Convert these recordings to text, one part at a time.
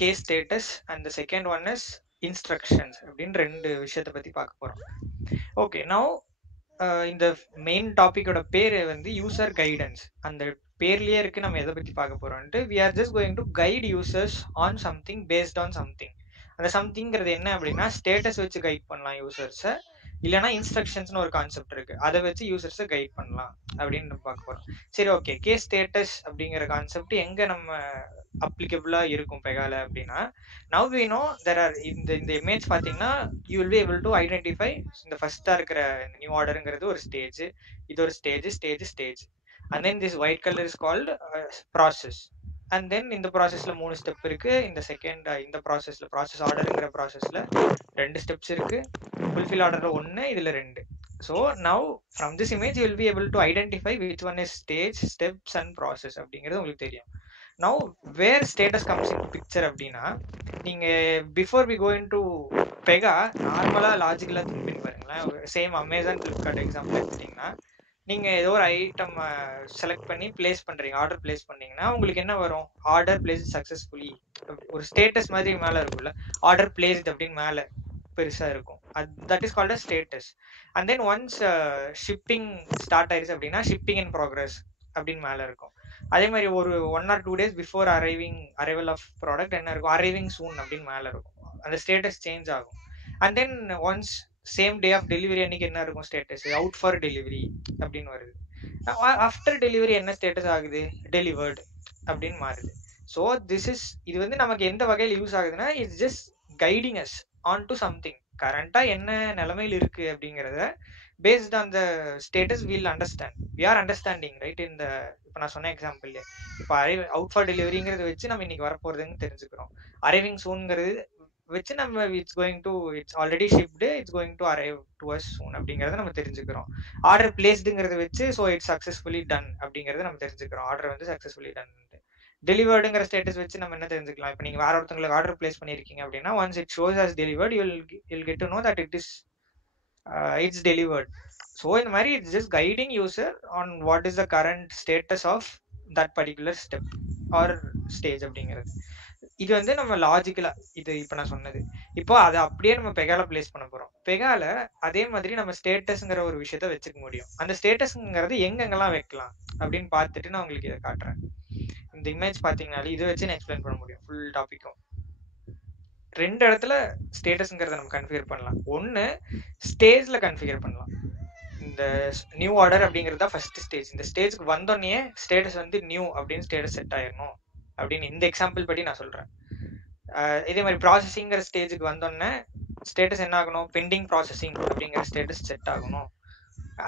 case status and the second one is instructions அப்படின்னு ரெண்டு விஷயத்தை பத்தி பார்க்க போறோம். ஓகே, நவ் இந்த மெயின் டாபிக்கோட பேரு வந்து யூசர் கைடன்ஸ். அந்த பேர்லயே இருக்கு நம்ம எதை பத்தி பார்க்க போறோம்ட்டு. We are just going to guide users on something based on something. அந்த சம்திங்கிறது என்ன அப்படின்னா ஸ்டேட்டஸ் வச்சு கைட் பண்ணலாம் யூசர்ஸை, இல்லைன்னா இன்ஸ்ட்ரக்ஷன்ஸ்னு ஒரு கான்செப்ட் இருக்கு, அதை வச்சு யூசர்ஸை கைட் பண்ணலாம் அப்படின்னு நம்ம பார்க்க போறோம். சரி, ஓகே, கேஸ் ஸ்டேட்டஸ் அப்படிங்கிற கான்செப்ட் எங்க நம்ம அப்ளிகபிளா இருக்கும் பெகால அப்படின்னா, now we know there are இந்த இமேஜ் பாத்தீங்கன்னா you will be able to identify இந்த ஃபர்ஸ்டா இருக்கிற நியூ ஆர்டருங்கிறது ஒரு ஸ்டேஜ், இது ஒரு stage and then this white color is called process. and then இந்த ப்ராசஸ்ல 3 ஸ்டெப் இருக்கு. இந்த செகண்ட் இந்த ப்ராசஸ்ல ப்ராசஸ் ஆர்டர்ங்கிற ப்ராசஸ்ல 2 ஸ்டெப்ஸ் இருக்கு. ஃபுல்ஃபில் ஆர்டர்ல 1, இதுல 2. so now from this image you will be able to identify which one is stage, steps and process அப்படிங்கிறது உங்களுக்கு தெரியும். now where status comes into picture அப்படின்னா, நீங்க before we go into Pega நார்மலா லாஜிக்கலா think பண்ணி பாருங்களேன். சேம் அமேசான் ஃபிளிப்கார்ட் எக்ஸாம்பிள் எடுத்தீங்கன்னா, நீங்க ஏதோ ஒரு ஐட்டம் செலக்ட் பண்ணி பிளேஸ் பண்றீங்க, ஆர்டர் பிளேஸ் பண்ணீங்கன்னா உங்களுக்கு என்ன வரும்? ஆர்டர் பிளேஸ் சக்சஸ்ஃபுல்லி ஒரு ஸ்டேட்டஸ் மாதிரி மேல இருக்கும்ல, ஆர்டர் பிளேஸ்ட் அப்படின்னு மேல பெருசா இருக்கும். That is called a status. And then once shipping start ஆயிருச்சு அப்படின்னா ஷிப்பிங் இன் ப்ராக்ரஸ் அப்படின்னு மேல இருக்கும். அதே மாதிரி ஒரு 1 or 2 days before arrival of product என்ன இருக்கும்? அரைவிங் சூன் அப்படின்னு மேல இருக்கும். அந்த ஸ்டேட்டஸ் சேஞ்ச் ஆகும். And then once same day of delivery அன்னைக்கு என்ன இருக்கும்? ஸ்டேட்டஸ் அவுட் ஃபார் டெலிவரி அப்படின்னு வருது. ஆஃப்டர் டெலிவரி என்ன ஸ்டேட்டஸ் ஆகுது? டெலிவர்டு அப்படின்னு மாறுது. ஸோ இது வந்து நமக்கு எந்த வகையில் யூஸ் ஆகுதுன்னா, it's just guiding us on to something. கரண்டா என்ன நிலைமையில் இருக்கு அப்படிங்கிறத based on the status will understand. We are understanding right. இந்த இப்போ நான் சொன்ன எக்ஸாம்பிள், இப்போ அவுட் ஃபார் டெலிவரிங்கிறத வச்சு நம்ம இன்னைக்கு வரப்போறதுன்னு தெரிஞ்சுக்கிறோம். அரைவிங் சூன்ங்கிறது வச்சு நம்ம it's already shipped, it's going to arrive to us soon அப்படிங்கறத நம்ம தெரிஞ்சுக்கிறோம். ஆர்டர் பிளேஸ்டுங்கிறத வச்சு ஸோ இட்ஸ் சக்சஸ்ஃபுல்லி டன் அப்படிங்கறத நம்ம தெரிஞ்சுக்கிறோம். ஆர்டர் வந்து சக்சஸ்ஃபுல்லி டன். டெலிவர்டுங்கிற ஸ்டேட்டஸ் வச்சு நம்ம என்ன தெரிஞ்சுக்கலாம்? இப்போ நீங்க வேற ஒருத்தங்களுக்கு ஆர்டர் பிளேஸ் பண்ணிருக்கீங்க அப்படின்னா, once it shows as delivered you get to know that it's delivered. So இந்த மாதிரி it's just guiding user on what is the current status of that particular step or stage அப்படிங்கிறது. இது வந்து நம்ம லாஜிக்கலா இது இப்போ நான் சொன்னது. இப்போ அதை அப்படியே நம்ம பெகால பிளேஸ் பண்ண போறோம். பெகால அதே மாதிரி நம்ம ஸ்டேட்டஸ்ங்கிற ஒரு விஷயத்த வச்சுக்க முடியும். அந்த ஸ்டேட்டஸ்ங்கிறது எங்கெங்கெல்லாம் வைக்கலாம் அப்படின்னு பார்த்துட்டு நான் உங்களுக்கு இதை காட்டுறேன். இந்த இமேஜ் பாத்தீங்கன்னாலே இதை வச்சு நான் எக்ஸ்பிளைன் பண்ண முடியும் ஃபுல் டாபிக்கும். 2 இடத்துல ஸ்டேட்டஸ்ங்கிறத நம்ம கன்ஃபிகர் பண்ணலாம். ஒன்னு ஸ்டேஜ்ல கன்ஃபிகர் பண்ணலாம். இந்த நியூ ஆர்டர் அப்படிங்கிறது தான் ஃபர்ஸ்ட் ஸ்டேஜ். இந்த ஸ்டேஜ்க்கு வந்தோடனே ஸ்டேட்டஸ் வந்து நியூ அப்படின்னு ஸ்டேட்டஸ் செட் ஆயிடணும் அப்படின்னு இந்த எக்ஸாம்பிள் படி நான் சொல்றேன். இதே மாதிரி ப்ராசஸிங்கிற ஸ்டேஜுக்கு வந்தோடனே ஸ்டேட்டஸ் என்ன ஆகணும்? பெண்டிங் ப்ராசஸிங் அப்படிங்கிற ஸ்டேட்டஸ் செட் ஆகணும்.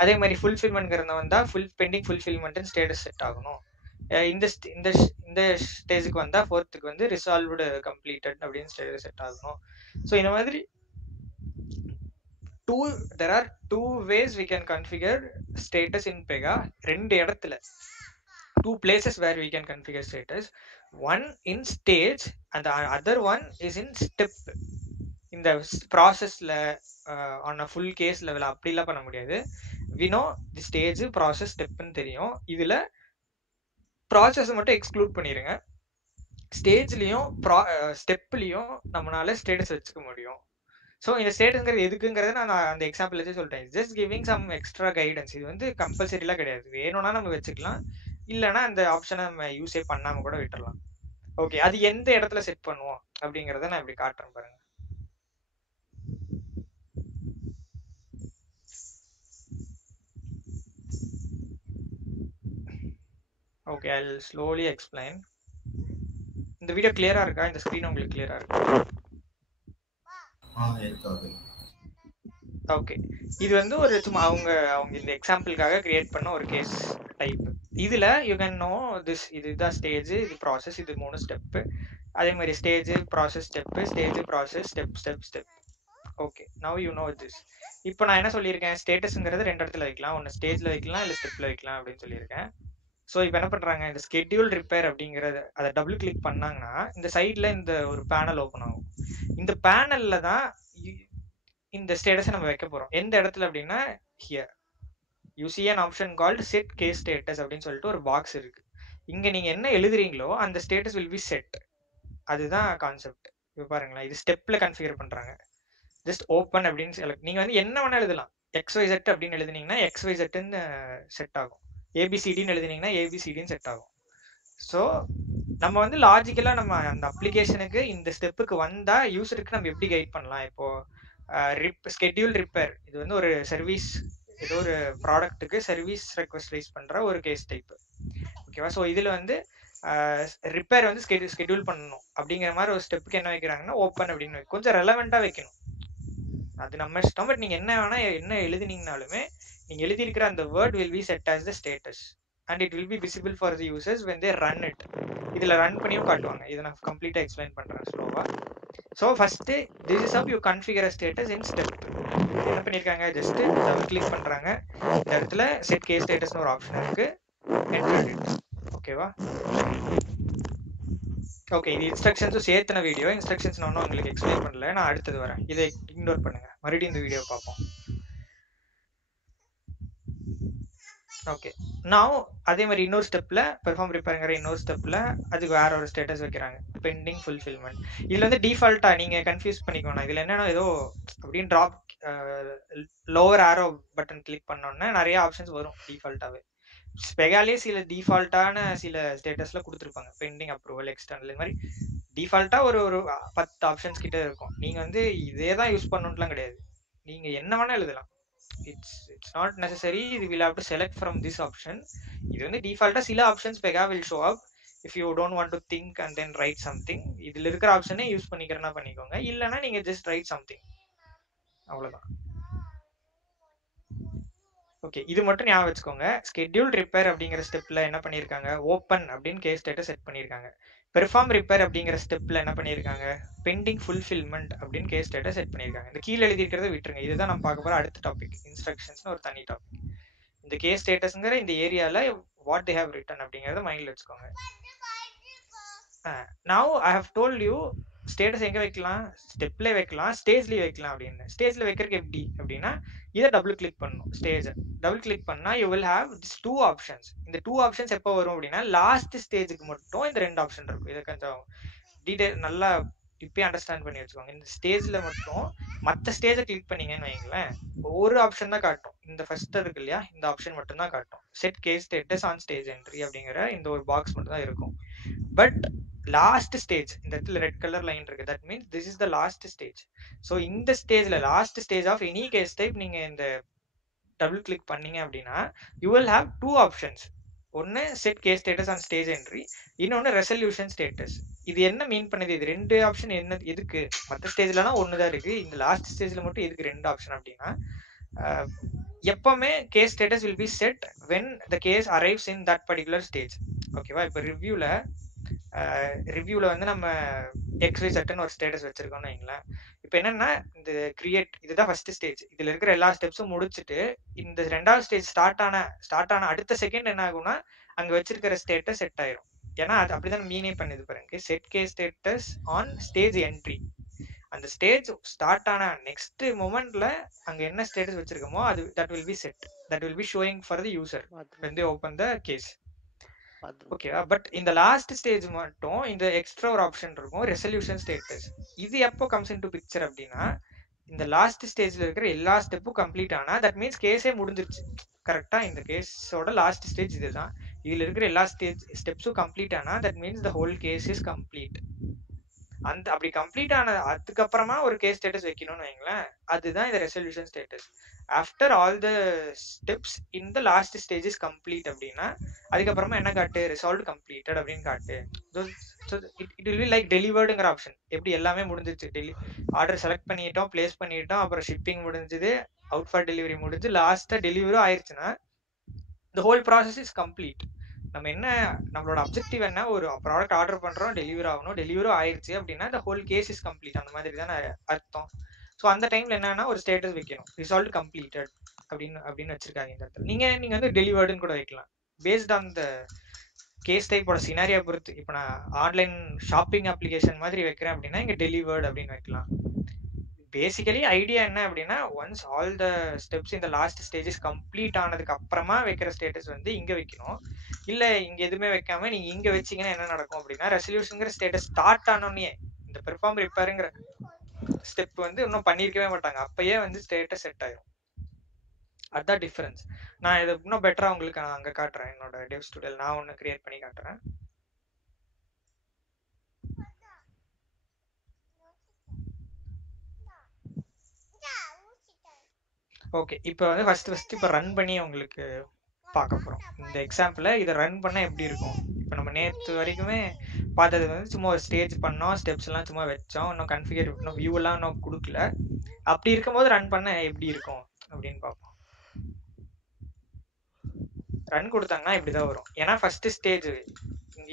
அதே மாதிரி ஃபுல்ஃபில்மெண்ட்ங்கிறத வந்தா பெண்டிங் ஃபுல்ஃபில்மெண்ட் ஸ்டேட்டஸ் செட் ஆகணும். இந்த ஸ்டேஜுக்கு வந்தா 4th வந்து ரிசால்வ்டு கம்ப்ளீட்டட் அப்படின்னு ஸ்டேட்டஸ் செட் ஆகணும். ஸோ இந்த மாதிரி there are 2 ways we can configure status in Pega. 2 இடத்துல 2 places where we can configure status. One in stage and the other one is in step. இந்த ப்ராசஸ்ல on a full case level அப்படிலாம் பண்ண முடியாது. we know the stage, process, stepன்னு தெரியும். இதுல process மட்டும் exclude பண்ணிருங்க. ஸ்டேஜ்லயும் ஸ்டெப்லயும் நம்மளால ஸ்டேட்டஸ் வச்சுக்க முடியும். ஸோ இந்த ஸ்டேட்டஸ்ங்கிறது எதுக்குங்கிறத நான் அந்த எக்ஸாம்பிள் வச்சு சொல்லிட்டேன். Just giving some extra guidance. இது வந்து கம்பல்சரிலாம் கிடையாது. வேணும்னா நம்ம வச்சுக்கலாம், இல்லைன்னா அந்த ஆப்ஷனை நம்ம யூஸே பண்ணாம கூட விட்டுறலாம். ஓகே, அது எந்த இடத்துல செட் பண்ணுவோம் அப்படிங்கிறத நான் இப்படி காட்டுறேன் பாருங்க. Okay, I will slowly explain. இந்த வீடியோ கிளியரா இருக்கா? இந்த ஸ்கிரீன் உங்களுக்கு கிளியரா இருக்கா? ஓகே, இது வந்து ஒரு சும்மா அவங்க இந்த எக்ஸாம்பிளுக்காக கிரியேட் பண்ண ஒரு கேஸ் டைப். இதுல யூ கேன் நோ திஸ். இதுதான் ஸ்டேஜ், இது ப்ராசஸ், இது 3 ஸ்டெப். அதே மாதிரி stage, process, step, stage, process, step. Okay, now you know this. இப்போ நான் என்ன சொல்லியிருக்கேன்? ஸ்டேட்டஸ்ங்கிறது 2 இடத்துல வைக்கலாம். ஒன்று ஸ்டேஜ்ல வைக்கலாம், இல்லை ஸ்டெப்ல வைக்கலாம் அப்படின்னு சொல்லியிருக்கேன். ஸோ இப்போ என்ன பண்றாங்க? இந்த ஸ்கெட்யூல் ரிப்பேர் அப்படிங்கறத அதை டபுள் கிளிக் பண்ணாங்கன்னா இந்த சைட்ல இந்த ஒரு பேனல் ஓப்பன் ஆகும். இந்த பேனல்ல தான் இந்த ஸ்டேட்டஸை நம்ம வைக்க போறோம். எந்த இடத்துல அப்படின்னா, here you see an option called set case status அப்படின்னு சொல்லிட்டு ஒரு பாக்ஸ் இருக்கு. இங்க நீங்க என்ன எழுதுறீங்களோ அந்த ஸ்டேட்டஸ் will be set. அதுதான் கான்செப்ட். இப்போ பாருங்களேன், இது ஸ்டெப்ல கன்ஃபிகர் பண்றாங்க. ஜஸ்ட் ஓப்பன் அப்படின்னு select. நீங்க வந்து என்ன வேணா எழுதலாம். XYZ அப்படின்னு எழுதுனீங்கன்னா XYZன்னு செட் ஆகும். ABCDன்னு எழுதுனீங்கன்னா ABCDன்னு செட் ஆகும். ஸோ நம்ம வந்து லாஜிக்கலா நம்ம அந்த அப்ளிகேஷனுக்கு இந்த ஸ்டெப்புக்கு வந்தா யூசருக்கு நம்ம எப்படி கைட் பண்ணலாம். இப்போ ஸ்கெட்யூல் ரிப்பேர், இது வந்து ஒரு சர்வீஸ், ஏதோ ஒரு ப்ராடக்ட்டுக்கு சர்வீஸ் ரெக்வஸ்ட் ரைஸ் பண்ற ஒரு கேஸ் டைப். ஓகேவா? ஸோ இதுல வந்து ரிப்பேர் வந்து ஸ்கெட்யூல் பண்ணணும் அப்படிங்கிற மாதிரி ஒரு ஸ்டெப்புக்கு என்ன வைக்கிறாங்கன்னா ஓப்பன் அப்படின்னு கொஞ்சம் ரெலவெண்டா வைக்கணும். அது நம்ம இஷ்டம். பட் நீங்க என்ன வேணா என்ன எழுதினீங்கனாலுமே நீங்க எழுதியிருக்கிற அந்த word will be set as the status and it will be visible for the users when they run it. இதுல ரன் பண்ணியும் காட்டுவாங்க. இதை நான் கம்ப்ளீட்டா எக்ஸ்பிளைன் பண்றேன் ஸ்லோவா. So first this is how you configure a status in step. என்ன பண்ணிருக்காங்க, ஜஸ்ட் டபுள் கிளிக் பண்றாங்க. இந்த இடத்துல செட் கேஸ் ஸ்டேட்டஸ்னு ஒரு ஆப்ஷன் இருக்கு. ஓகேவா? ஓகே, இது இன்ஸ்ட்ரக்ஷன்ஸும் சேர்த்துன வீடியோ. இன்ஸ்ட்ரக்ஷன்ஸ் நான் ஒன்றும் உங்களுக்கு எக்ஸ்பிளைன் பண்ணல, நான் அடுத்தது வரேன். இதை இக்னோர் பண்ணுங்க, மறுபடியும் இந்த வீடியோ பார்ப்போம். ஓகே, நான் அதே மாதிரி இன்னொரு ஸ்டெப்ல பெர்ஃபார்ம் ரிப்பேருங்கிற இன்னொரு ஸ்டெப்ல அதுக்கு வேற ஒரு ஸ்டேட்டஸ் வைக்கிறாங்க, பெண்டிங் ஃபுல்ஃபில்மெண்ட். இதுல வந்து டிஃபால்ட்டா நீங்க கன்ஃபியூஸ் பண்ணிக்கணும். இதுல என்னன்னா ஏதோ அப்படின்னு drop lower arrow button click பண்ணோன்னா நிறைய ஆப்ஷன்ஸ் வரும் டிஃபால்ட்டாவே. பெகாலே சில டிஃபால்ட்டான சில ஸ்டேட்டஸ்ல கொடுத்துருப்பாங்க, பெண்டிங் அப்ரூவல், எக்ஸ்டர்னல், இது மாதிரி டிஃபால்ட்டா ஒரு 10 ஆப்ஷன்ஸ் கிட்ட இருக்கும். நீங்க வந்து இதே தான் யூஸ் பண்ணணும்லாம் கிடையாது, நீங்க என்ன வேணா எழுதலாம். it's not necessary we will have to select from this option. இது வந்து டிஃபால்ட்டா சில options Pega will show up if you don't want to think and then write something. இதுல இருக்கிற ஆப்ஷனே யூஸ் பண்ணிக்கிறனா பண்ணிக்கோங்க, இல்லனா நீங்க just write something, அவ்வளவுதான். ஓகே, இது மட்டும் ஞாபகம் வச்சுக்கோங்க. ஸ்கெட்யூல் ரிப்பேர் அப்படிங்கிற ஸ்டெப்ல என்ன பண்ணிருக்காங்க, ஓப்பன் அப்படின்னு கேஸ் ஸ்டேட்டஸ் செட் பண்ணிருக்காங்க. பெர்ஃபார்ம் ரிப்பேர் அப்படிங்கிற ஸ்டெப்ல என்ன பண்ணிருக்காங்க, பெண்டிங் ஃபுல்ஃபில்மெண்ட் அப்படின்னு கேஸ் ஸ்டேட்டஸ் செட் பண்ணிருக்காங்க. இந்த கீழே எழுதிருக்கிறத விட்டுருங்க, இதுதான் நம்ம பார்க்க போற அடுத்த டாபிக். இன்ஸ்ட்ரக்ஷன்ஸ்னு ஒரு தனி டாபிக். இந்த கேஸ் ஸ்டேட்டஸ்ங்கிற இந்த ஏரியால வாட் தே ஹேவ் ரிட்டன் அப்படிங்கறத மைண்ட்ல வச்சுக்கோங்க. Now I have told you status எங்க வைக்கலாம், ஸ்டெப்ல வைக்கலாம், ஸ்டேஜ்லயே வைக்கலாம் அப்படின்னு. ஸ்டேஜ்ல வைக்கிறதுக்கு எப்படி அப்படின்னா, இதை டபுள் கிளிக் பண்ணணும். ஸ்டேஜ் டபுள் கிளிக் பண்ணா you will have this 2 options. இந்த 2 ஆப்ஷன்ஸ் எப்போ வரும் அப்படின்னா, லாஸ்ட் ஸ்டேஜுக்கு மட்டும் இந்த 2 ஆப்ஷன் இருக்கும். இதை கொஞ்சம் டீடைல் நல்லா இப்பயே அண்டர்ஸ்டாண்ட் பண்ணி வச்சுக்கோங்க. இந்த ஸ்டேஜ்ல மட்டும் மற்ற ஸ்டேஜை கிளிக் பண்ணீங்கன்னு வைங்களேன், ஒரு ஆப்ஷன் தான் காட்டும். இந்த ஃபர்ஸ்ட் இருக்கு இல்லையா, இந்த ஆப்ஷன் மட்டும் தான் காட்டும். Set case status on stage entry அப்படிங்கிற இந்த ஒரு பாக்ஸ் மட்டும் தான் இருக்கும். பட் லாஸ்ட் ஸ்டேஜ், இந்த இடத்துல ரெட் கலர் லைன் இருக்கு, that means this is the last stage. So இந்த ஸ்டேஜ்ல last stage of any case type நீங்க இந்த டபுள் கிளிக் பண்ணீங்க அப்படின்னா யூ வில் ஹேவ் 2 ஆப்ஷன்ஸ். ஒன்னு set case status on stage entry, இன்னொன்னு ரெசல்யூஷன் ஸ்டேட்டஸ். இது என்ன மீன் பண்ணுது, இது 2 ஆப்ஷன் என்ன எதுக்கு, மற்ற ஸ்டேஜ்லலாம் ஒண்ணுதான் இருக்கு, இந்த லாஸ்ட் ஸ்டேஜ்ல மட்டும் எதுக்கு 2 ஆப்ஷன் அப்படின்னா, எப்பவுமே case status will be set when the case arrives in that particular stage. ஓகேவா? இப்போ ரிவ்யூல வந்து நம்ம XYZன்னு ஒரு ஸ்டேட்டஸ் வச்சிருக்கோம்னு வைங்களேன். இப்போ என்னன்னா, இந்த கிரியேட் இதுதான் ஃபர்ஸ்ட் ஸ்டேஜ். இதுல இருக்கிற எல்லா ஸ்டெப்ஸும் முடிச்சுட்டு இந்த 2வது ஸ்டேஜ் ஸ்டார்ட் ஆன அடுத்த செகண்ட் என்ன ஆகும்னா, அங்க வச்சிருக்கிற ஸ்டேட்டஸ் செட் ஆயிரும். ஏன்னா அது அப்படிதான் மீனே பண்ணுது பாருங்க, set case status on stage entry. அந்த ஸ்டேஜ் ஸ்டார்ட் ஆன நெக்ஸ்ட் மொமெண்ட்ல அங்க என்ன ஸ்டேட்டஸ் வச்சிருக்கோமோ அது that will be set, that will be showing for the user when they open the case. ஓகேவா? பட் இந்த லாஸ்ட் ஸ்டேஜ் மட்டும் இந்த எக்ஸ்ட்ரா ஒரு ஆப்ஷன் இருக்கும், ரெசல்யூஷன் ஸ்டேட்டஸ். இது எப்போ கம்ஸ் இன்டு பிக்சர் அப்படின்னா, இந்த லாஸ்ட் ஸ்டேஜ்ல இருக்கிற எல்லா ஸ்டெப்பும் கம்ப்ளீட் ஆனா தட் மீன்ஸ் கேஸே முடிஞ்சிருச்சு. கரெக்டா? இந்த கேஸோட லாஸ்ட் ஸ்டேஜ் இதுதான். இதுல இருக்கிற எல்லா ஸ்டெப்ஸும் கம்ப்ளீட் ஆனா that means the whole case is complete. அந்த அப்படி கம்ப்ளீட் ஆன அதுக்கப்புறமா ஒரு கேஸ் ஸ்டேட்டஸ் வைக்கணும்னு வைங்களேன், அதுதான் இந்த resolution status. After all the steps in the last stage is complete அப்படின்னா அதுக்கப்புறமா என்ன காட்டு, ரிசால்வ் கம்ப்ளீட்டட் அப்படின்னு காட்டு. இட் வில் பி லைக் டெலிவர்டுங்கிற ஆப்ஷன். எப்படி எல்லாமே முடிஞ்சிச்சு, ஆர்டர் செலக்ட் பண்ணிட்டோம், பிளேஸ் பண்ணிட்டோம், அப்புறம் ஷிப்பிங் முடிஞ்சது, அவுட் ஃபார் டெலிவரி முடிஞ்சு, லாஸ்டா டெலிவரி ஆயிடுச்சுன்னா the whole process is complete. நம்ம என்ன, நம்மளோட அப்ஜெக்டிவ் என்ன, ஒரு ப்ராடக்ட் ஆர்டர் பண்றோம், டெலிவரி ஆகணும், டெலிவரி ஆயிடுச்சு அப்படின்னா the whole case is complete, அந்த மாதிரி தான் அர்த்தம். ஸோ அந்த டைம்ல என்னன்னா ஒரு ஸ்டேட்டஸ் வைக்கணும், ரிசால்வ் கம்ப்ளீட்டட் அப்படின்னு வச்சிருக்காங்க இந்த இடத்துல. நீங்க வந்து டெலிவர்டுன்னு கூட வைக்கலாம், பேஸ்ட் ஆன் த கேஸ் டைப்போட சினாரியா பொறுத்து. இப்போ நான் ஆன்லைன் ஷாப்பிங் அப்ளிகேஷன் மாதிரி வைக்கிறேன் அப்படின்னா இங்க டெலிவர்டு அப்படின்னு வைக்கலாம். பேசிக்கலி ஐடியா என்ன அப்படின்னா, ஒன்ஸ் ஆல் த ஸ்டெப்ஸ் இந்த லாஸ்ட் ஸ்டேஜஸ் கம்ப்ளீட் ஆனதுக்கு அப்புறமா வைக்கிற ஸ்டேட்டஸ் வந்து இங்க வைக்கணும். இல்ல இங்க எதுவுமே வைக்காம நீங்க இங்க வச்சீங்கன்னா என்ன நடக்கும் அப்படின்னா, ரெசல்யூஷன்ங்கிற ஸ்டேட்டஸ் ஸ்டார்ட் ஆனோடனே இந்த பெர்ஃபார்ம் ரிப்பேருங்கிற ஸ்டெப் வந்து இன்னும் பண்ணியிருக்கவே மாட்டாங்க, அப்பயே வந்து ஸ்டேட்டஸ் செட் ஆயிரும். அதுதான் டிஃபரன்ஸ். நான் இதை இன்னும் பெட்டரா உங்களுக்கு நான் அங்க காட்டுறேன். என்னோட டெவ் ஸ்டுடியோல நான் ஒன்னு கிரியேட் பண்ணி காட்டுறேன். ஓகே, இப்போ வந்து ஃபர்ஸ்ட் இப்போ ரன் பண்ணி உங்களுக்கு பார்க்க போறோம். இந்த எக்ஸாம்பிள இதை ரன் பண்ணா எப்படி இருக்கும். இப்போ நம்ம நேற்று வரைக்குமே பார்த்தது வந்து சும்மா ஒரு ஸ்டேஜ் பண்ணோம், ஸ்டெப்ஸ் எல்லாம் சும்மா வச்சோம், இன்னும் கன்ஃபிகர் இன்னும் வியூ எல்லாம் இன்னும் கொடுக்கல. அப்படி இருக்கும்போது ரன் பண்ண எப்படி இருக்கும் அப்படின்னு பார்ப்போம். ரன் கொடுத்தாங்கன்னா இப்படிதான் வரும். ஏன்னா ஃபர்ஸ்ட் ஸ்டேஜ்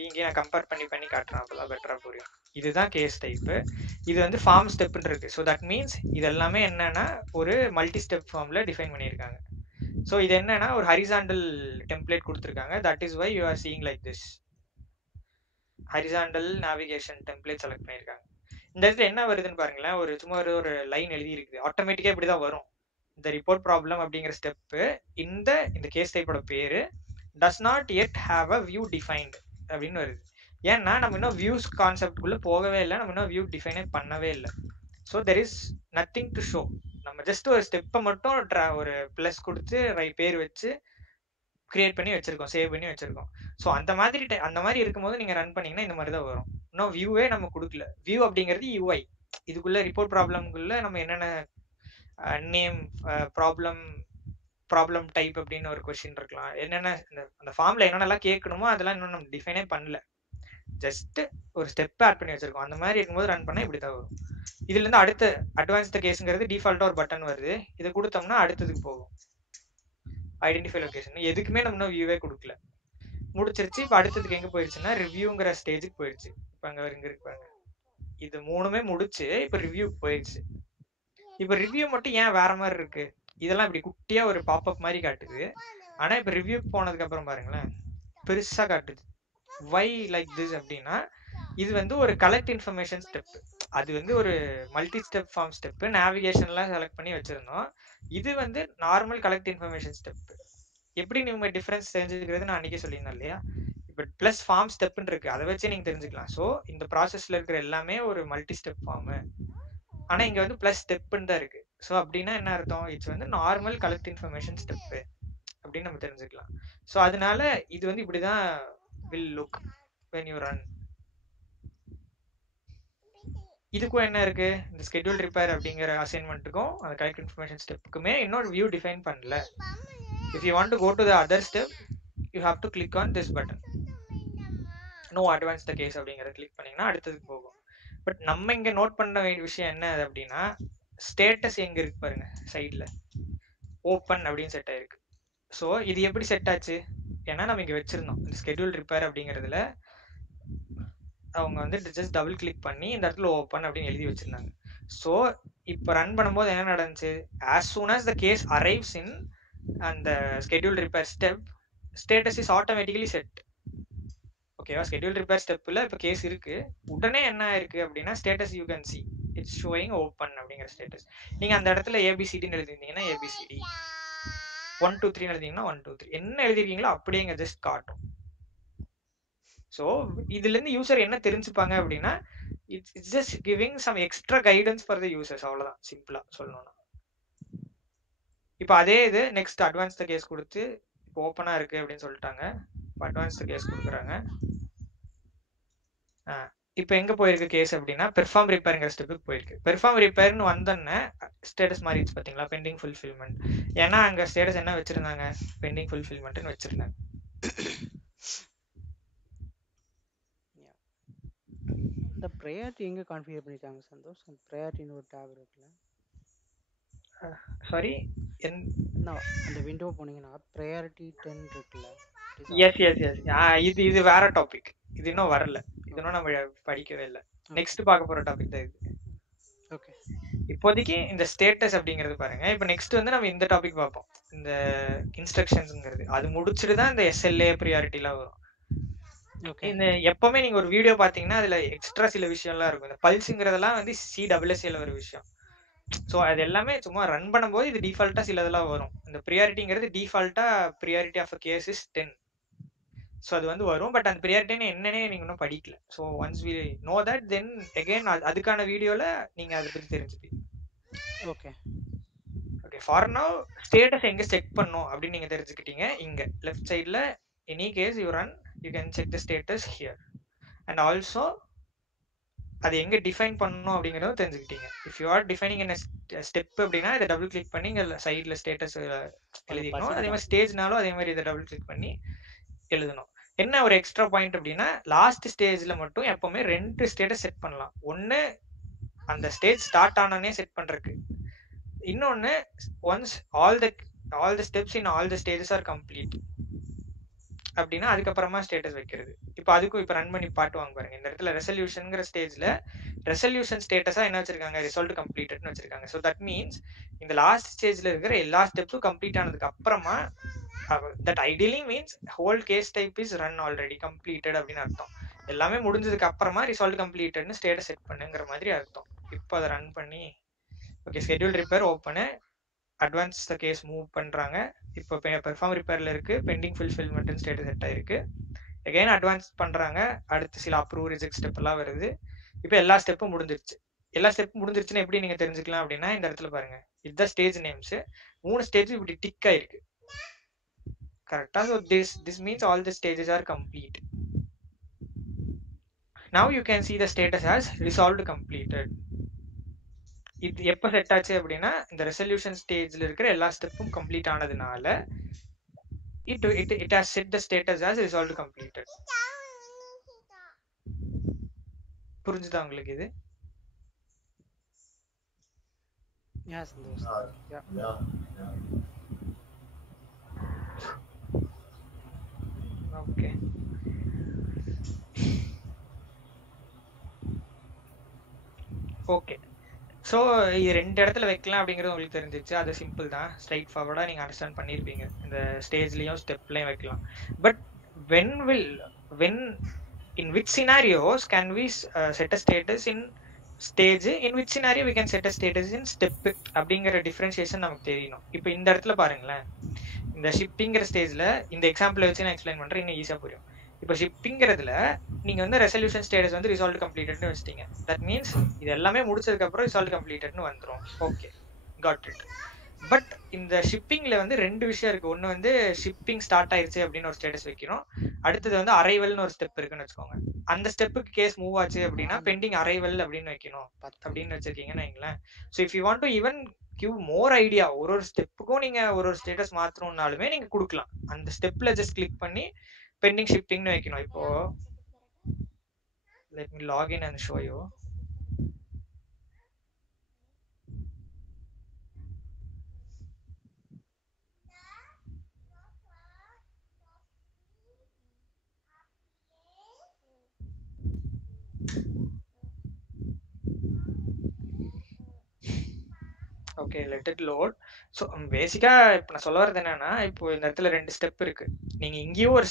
இங்கே நான் கம்பேர் பண்ணி காட்டுறேன், அப்பதான் பெட்டரா புரியும். இதுதான் கேஸ் டைப். இது வந்து ஃபார்ம் ஸ்டெப்னு இருக்கு. ஸோ தட் மீன்ஸ் இது எல்லாமே என்னன்னா ஒரு மல்டி ஸ்டெப் ஃபார்ம்ல டிஃபைன் பண்ணியிருக்காங்க. ஸோ இது என்னன்னா ஒரு ஹரிசாண்டல் டெம்ப்ளேட் கொடுத்துருக்காங்க. That is why you are seeing like this. Horizontal navigation template select பண்ணியிருக்காங்க. இந்த இடத்துல என்ன வருதுன்னு பாருங்களேன், ஒரு சும்மா ஒரு லைன் எழுதி இருக்குது. ஆட்டோமேட்டிக்கா இப்படிதான் வரும். இந்த ரிப்போர்ட் ப்ராப்ளம் அப்படிங்கிற ஸ்டெப்பு இந்த கேஸ் டைப்போட பேரு does not yet have a view defined அப்படின்னு வருது. ஏன்னா நம்ம இன்னும் வியூஸ் கான்செப்டுக்குள்ள போகவே இல்லை, நம்ம இன்னும் வியூ டிஃபைனே பண்ணவே இல்லை. So there is nothing to show. நம்ம ஜஸ்ட் ஒரு ஸ்டெப்பை மட்டும் ஒரு பிளஸ் கொடுத்து பேர் வச்சு கிரியேட் பண்ணி வச்சிருக்கோம், சேவ் பண்ணி வச்சிருக்கோம். ஸோ அந்த மாதிரி இருக்கும்போது நீங்க ரன் பண்ணீங்கன்னா இந்த மாதிரி தான் வரும். இன்னும் வியூவே நம்ம கொடுக்கல. வியூ அப்படிங்கிறது யூஐ. இதுக்குள்ள ரிப்போர்ட் ப்ராப்ளம்குள்ள நம்ம என்னென்ன நேம், ப்ராப்ளம் டைப் அப்படின்னு ஒரு கொஸ்டின் இருக்கலாம், என்னென்ன அந்த ஃபார்ம்ல என்னென்னலாம் கேட்கணுமோ அதெல்லாம் இன்னும் நம்ம டிஃபைனே பண்ணல, ஜஸ்ட் ஒரு ஸ்டெப் ஆட் பண்ணி வச்சிருக்கோம். அந்த மாதிரி இருக்கும்போது ரன் பண்ணா இப்படி தான் வரும். இதுல இருந்து அடுத்த அட்வான்ஸ்டு கேஸ்ங்கிறது டிஃபால்ட்டா ஒரு பட்டன் வருது, இதை கொடுத்தோம்னா அடுத்ததுக்கு போகும். ஐடென்டிஃபை லொகேஷன் எதுக்குமே நம்ம இன்னும் வியூவே கொடுக்கல, முடிச்சிருச்சு. இப்போ அடுத்ததுக்கு எங்க போயிருச்சுன்னா ரிவ்யூங்கிற ஸ்டேஜுக்கு போயிருச்சு. இப்போ அங்க இருக்கு பாருங்க, இது மூணுமே முடிச்சு இப்போ ரிவ்யூக்கு போயிருச்சு. இப்போ ரிவ்யூ மட்டும் ஏன் வேற மாதிரி இருக்கு, இதெல்லாம் இப்படி குட்டியா ஒரு பாப்அப் மாதிரி காட்டுது. ஆனா இப்போ ரிவ்யூக்கு போனதுக்கு அப்புறம் பாருங்களேன் பெருசா காட்டுது. வை லைக் திஸ் அப்படின்னா இது வந்து ஒரு கலெக்ட் இன்ஃபர்மேஷன் ஸ்டெப். அது வந்து ஒரு மல்டி ஸ்டெப் ஃபார்ம் ஸ்டெப், நேவிகேஷன்லாம் செலக்ட் பண்ணி வச்சிருந்தோம். இது வந்து நார்மல் கலெக்ட் இன்ஃபர்மேஷன் ஸ்டெப். எப்படி நீங்க டிஃபரன்ஸ் தெரிஞ்சுக்கிறது நான் அன்னைக்கே சொல்லியிருந்தேன் இல்லையா. இப்போ பிளஸ் ஃபார்ம் ஸ்டெப்னு இருக்கு, அதை வச்சு நீங்க தெரிஞ்சுக்கலாம். ஸோ இந்த ப்ராசஸ்ல இருக்கிற எல்லாமே ஒரு மல்டி ஸ்டெப் ஃபார்ம். ஆனா இங்க வந்து பிளஸ் ஸ்டெப்னு தான் இருக்கு. ஸோ அப்படின்னா என்ன அர்த்தம், இட்ஸ் வந்து நார்மல் கலெக்ட் இன்ஃபர்மேஷன் ஸ்டெப் அப்படின்னு நம்ம தெரிஞ்சுக்கலாம். ஸோ அதனால இது வந்து இப்படிதான் will look when you run. இதுக்கும் என்ன இருக்கு, இந்த ஸ்கெட்யூல் ரிப்பேர் அப்படிங்கிற அசைன்மெண்ட்டுக்கும் அந்த கலெக்ட் இன்ஃபர்மேஷன் ஸ்டெப்புக்குமே இன்னொரு வியூ டிஃபைன் பண்ணல. If you want to go to the other step you have to click on this button, no advance the case அப்படிங்கிறத கிளிக் பண்ணீங்கன்னா அடுத்ததுக்கு போகும். பட் நம்ம இங்க நோட் பண்ண வேண்டிய விஷயம் என்ன அப்படின்னா, ஸ்டேட்டஸ் எங்க இருக்கு பாருங்க, சைட்ல ஓப்பன் அப்படின்னு செட் ஆயிருக்கு. ஸோ இது எப்படி செட் ஆச்சு, ஏன்னா நம்ம இங்க வச்சிருந்தோம் இந்த ஸ்கெட்யூல் ரிப்பேர் அப்படிங்கிறதுல அவங்க வந்து ஜஸ்ட் டபுள் கிளிக் பண்ணி இந்த இடத்துல ஓப்பன் அப்படின்னு எழுதி வச்சிருந்தாங்க. ஸோ இப்போ ரன் பண்ணும்போது என்ன நடந்துச்சு, as soon as the case arrives in அந்த schedule repair step, status is automatically set. ஓகேவா, ஸ்கெட்யூல் ரிப்பேர் ஸ்டெப்ல இப்போ கேஸ் இருக்கு, உடனே என்ன இருக்கு அப்படின்னா status you can see it's showing open அப்படிங்கிற ஸ்டேட்டஸ். நீங்க அந்த இடத்துல ஏபிசிடின்னு எழுதிருந்தீங்கன்னா ஏபிசிடி, 1 2 3 எழுதிங்கன்னா 1 2 3 என்ன எழுதிருக்கீங்களோ அப்படியே இங்க ஜஸ்ட் காட்டும். ஸோ இதுல இருந்து யூசர் என்ன தெரிஞ்சுப்பாங்க அப்படின்னா it's just giving some extra guidance for the users, அவ்வளவுதான் சிம்பிளா சொல்லணும்னா. இப்போ அதே இது நெக்ஸ்ட் அட்வான்ஸ் கேஸ் கொடுத்து இப்போ ஓப்பனா இருக்கு அப்படின்னு சொல்லிட்டாங்க. இப்போ அட்வான்ஸ் கேஸ் கொடுக்குறாங்க. இப்போ எங்க போயிருக்கு கேஸ் அப்படின்னா பெர்ஃபார்ம் ரிப்பேருங்கிற ஸ்டெப்புக்கு போயிருக்கு. பெர்ஃபார்ம் ரிப்பேர்னு வந்தோன்னே ஸ்டேட்டஸ் மாறிடுச்சு பாத்தீங்களா, பெண்டிங் ஃபுல்ஃபில்மெண்ட். ஏன்னா அங்க ஸ்டேட்டஸ் என்ன வச்சிருந்தாங்க, பெண்டிங் ஃபுல்ஃபில்மெண்ட்னு வச்சிருந்தாங்க. இந்த ப்ரையாரிட்டி எங்க கான்ஃபிகர் பண்ணிட்டாங்க சந்தோஷ், அந்த ப்ரையாரிட்டின்னு ஒரு டேப் இருக்குல்ல, சாரி அந்த விண்டோ போனீங்கன்னா ப்ரையாரிட்டி 10 இருக்குல்ல. எஸ் எஸ் எஸ் இது வேற டாபிக், இது இன்னும் வரல, இது இன்னும் நம்ம படிக்கவே இல்லை. நெக்ஸ்ட் பார்க்க போற டாபிக் தான் இது. ஓகே, இப்போதைக்கு இந்த ஸ்டேட்டஸ் அப்படிங்கிறது பாருங்க. இப்போ நெக்ஸ்ட் வந்து நம்ம இந்த டாபிக் பார்ப்போம், இந்த இன்ஸ்ட்ரக்ஷன்ஸ்ங்கிறது. அது முடிச்சுட்டு தான் இந்த எஸ்எல்ஏ ப்ரியாரிட்டிலாம் வரும். இந்த எப்பவுமே நீங்க ஒரு வீடியோ பாத்தீங்கன்னா அதுல எக்ஸ்ட்ரா சில விஷயம்லாம் இருக்கும். இந்த பல்ஸுங்கிறதெல்லாம் வந்து CSSல ஒரு விஷயம். ஸோ அது எல்லாமே சும்மா ரன் பண்ணும்போது இது டிஃபால்ட்டா சில இதெல்லாம் வரும். இந்த ப்ரியாரிட்டிங்கிறது டிஃபால்ட்டா priority of case is 10. So அது வந்து வரும். பட் அந்த ப்ரியாரிட்டின்னு என்னன்னே நீங்க இன்னும் படிக்கல. So once we know that then again அதுக்கான வீடியோல நீங்க அதை பத்தி தெரிஞ்சுப்பீங்க. Okay. Okay, for now status எங்க செக் பண்ணும் அப்படின்னு நீங்க தெரிஞ்சுக்கிட்டீங்க. இங்க லெஃப்ட் சைட்ல any case you run you can check the status here. And also அது எங்க டிஃபைன் பண்ணணும் அப்படிங்கறத தெரிஞ்சுக்கிட்டீங்க. If you are defining in step அப்படின்னா இதை டபுள் கிளிக் பண்ணி இங்க சைட்ல ஸ்டேட்டஸ் கொஞ்சம் எழுதிக்கணும். அதே பசிக்குதான். மாதிரி ஸ்டேஜ்னாலும் அதே மாதிரி இதை டபுள் கிளிக் பண்ணி எழுதணும். என்ன ஒரு எக்ஸ்ட்ரா பாயிண்ட் அப்படின்னா லாஸ்ட் ஸ்டேஜ்ல மட்டும் எப்பவுமே 2 ஸ்டேட்டஸ் செட் பண்ணலாம். ஒன்னு அந்த ஸ்டேஜ் ஸ்டார்ட் ஆனோடனே செட் பண்றதுக்கு, இன்னொன்னு once all the steps in all the stages R complete அப்படின்னா அதுக்கப்புறமா ஸ்டேட்டஸ் வைக்கிறது. இப்போ அதுக்கும் இப்போ ரன் பண்ணி பாட்டுவாங்க பாருங்க. இந்த இடத்துல ரெசல்யூஷன்ங்கிற ஸ்டேஜ்ல ரெசல்யூஷன் ஸ்டேட்டஸா என்ன வச்சிருக்காங்க, ரிசல்ட் கம்ப்ளீட்டட்னு வச்சிருக்காங்க. ஸோ தட் மீன்ஸ் இந்த லாஸ்ட் ஸ்டேஜ்ல இருக்கிற எல்லா ஸ்டெப்ஸும் கம்ப்ளீட் ஆனதுக்கு அப்புறமா that ideally means whole case type is run already completed அப்படின்னு அர்த்தம். எல்லாமே முடிஞ்சதுக்கு அப்புறமா ரிசல்ட் கம்ப்ளீட்டட்னு ஸ்டேட்டஸ் செட் பண்ணுங்கிற மாதிரி அர்த்தம். இப்போ அதை ரன் பண்ணி okay schedule repair open advance the case move பண்றாங்க. இப்போ பெர்ஃபார்ம் ரிப்பேர்ல இருக்கு, பெண்டிங் ஃபுல்ஃபில்மெண்ட் ஸ்டேட்டஸ் செட் ஆயிருக்கு. அகைன் அட்வான்ஸ் பண்றாங்க, அடுத்து சில அப்ரூவ் ரிஜெக்ட் ஸ்டெப் எல்லாம் வருது. இப்போ எல்லா ஸ்டெப்பும் முடிஞ்சிருச்சு. எல்லா ஸ்டெப் முடிஞ்சிருச்சுன்னு எப்படி நீங்க தெரிஞ்சுக்கலாம் அப்படின்னா இந்த இடத்துல பாருங்க, இதுதான் ஸ்டேஜ் நேம்ஸ். 3 ஸ்டேஜ் இப்படி டிக் ஆயிருக்கு கரெக்டா. So this means all the stages R complete. Now you can see the status as resolved completed. இது எப்போ செட் ஆச்சு அப்படின்னா இந்த ரெசல்யூஷன் ஸ்டேஜ்ல இருக்கிற எல்லா ஸ்டெப்பும் கம்ப்ளீட் ஆனதுனால it has set the status as resolved completed. புரிஞ்சுதா உங்களுக்கு இது? Yeah Santosh. Yeah. Okay, okay. So இது 2 இடத்துல வைக்கலாம் அப்படிங்கிறது உங்களுக்கு தெரிஞ்சிச்சு. அது சிம்பிள் தான், ஸ்ட்ரைட் ஃபார்வர்டாக நீங்கள் அண்டர்ஸ்டாண்ட் பண்ணியிருப்பீங்க. இந்த ஸ்டேஜ்லேயும் ஸ்டெப்லையும் வைக்கலாம். But when in which scenarios can we set a status in stage, in which scenario we can set a status in step அப்படிங்கிற டிஃபரன்சியேஷன் நமக்கு தெரியணும். இப்போ இந்த இடத்துல பாருங்களேன், இந்த ஷிப்பிங்கிற ஸ்டேஜ்ல இந்த எக்ஸாம்பிள் வச்சு நான் எக்ஸ்பிளைன் பண்றேன், இன்னும் ஈஸியா புரியும். இப்போ ஷிப்பிங்கிறதுல நீங்க வந்து ரெசல்யூஷன் ஸ்டேட்டஸ் வந்து ரிசால்வ் கம்ப்ளீட்டட்னு வச்சிட்டீங்க. தட் மீன்ஸ் இது எல்லாமே முடிச்சதுக்கு அப்புறம் ரிசால்வ் கம்ப்ளீட்டட்னு வந்துரும். Okay, got it. பட் இந்த ஷிப்பிங்ல வந்து 2 விஷயம் இருக்கு. ஒன்னு வந்து ஷிப்பிங் ஸ்டார்ட் ஆயிருச்சு அப்படின்னு ஒரு ஸ்டேட்டஸ் வைக்கணும். அடுத்தது வந்து அரைவல்னு ஒரு ஸ்டெப் இருக்குன்னு வச்சுக்கோங்க. அந்த ஸ்டெப்புக்கு கேஸ் மூவ் ஆச்சு அப்படின்னா பெண்டிங் அரைவல் அப்படின்னு வைக்கணும் அப்படின்னு வச்சிருக்கீங்கன்னு வைங்களேன். So if you want to even give more idea, ஒரு ஸ்டெப்புக்கும் நீங்க ஒரு ஸ்டேட்டஸ் மாத்தணும்னாலுமே நீங்க கொடுக்கலாம். அந்த ஸ்டெப்ல ஜஸ்ட் கிளிக் பண்ணி பெண்டிங் ஷிப்பிங்னு வைக்கணும். இப்போ let me log in and show you. Okay, let it load. So பேசிக்கா இப்போ நான் சொல்ல வரது என்னன்னா, இப்போ இந்த இடத்துல 2 ஸ்டெப் இருக்கு. நீங்க இங்கேயும் ஒரு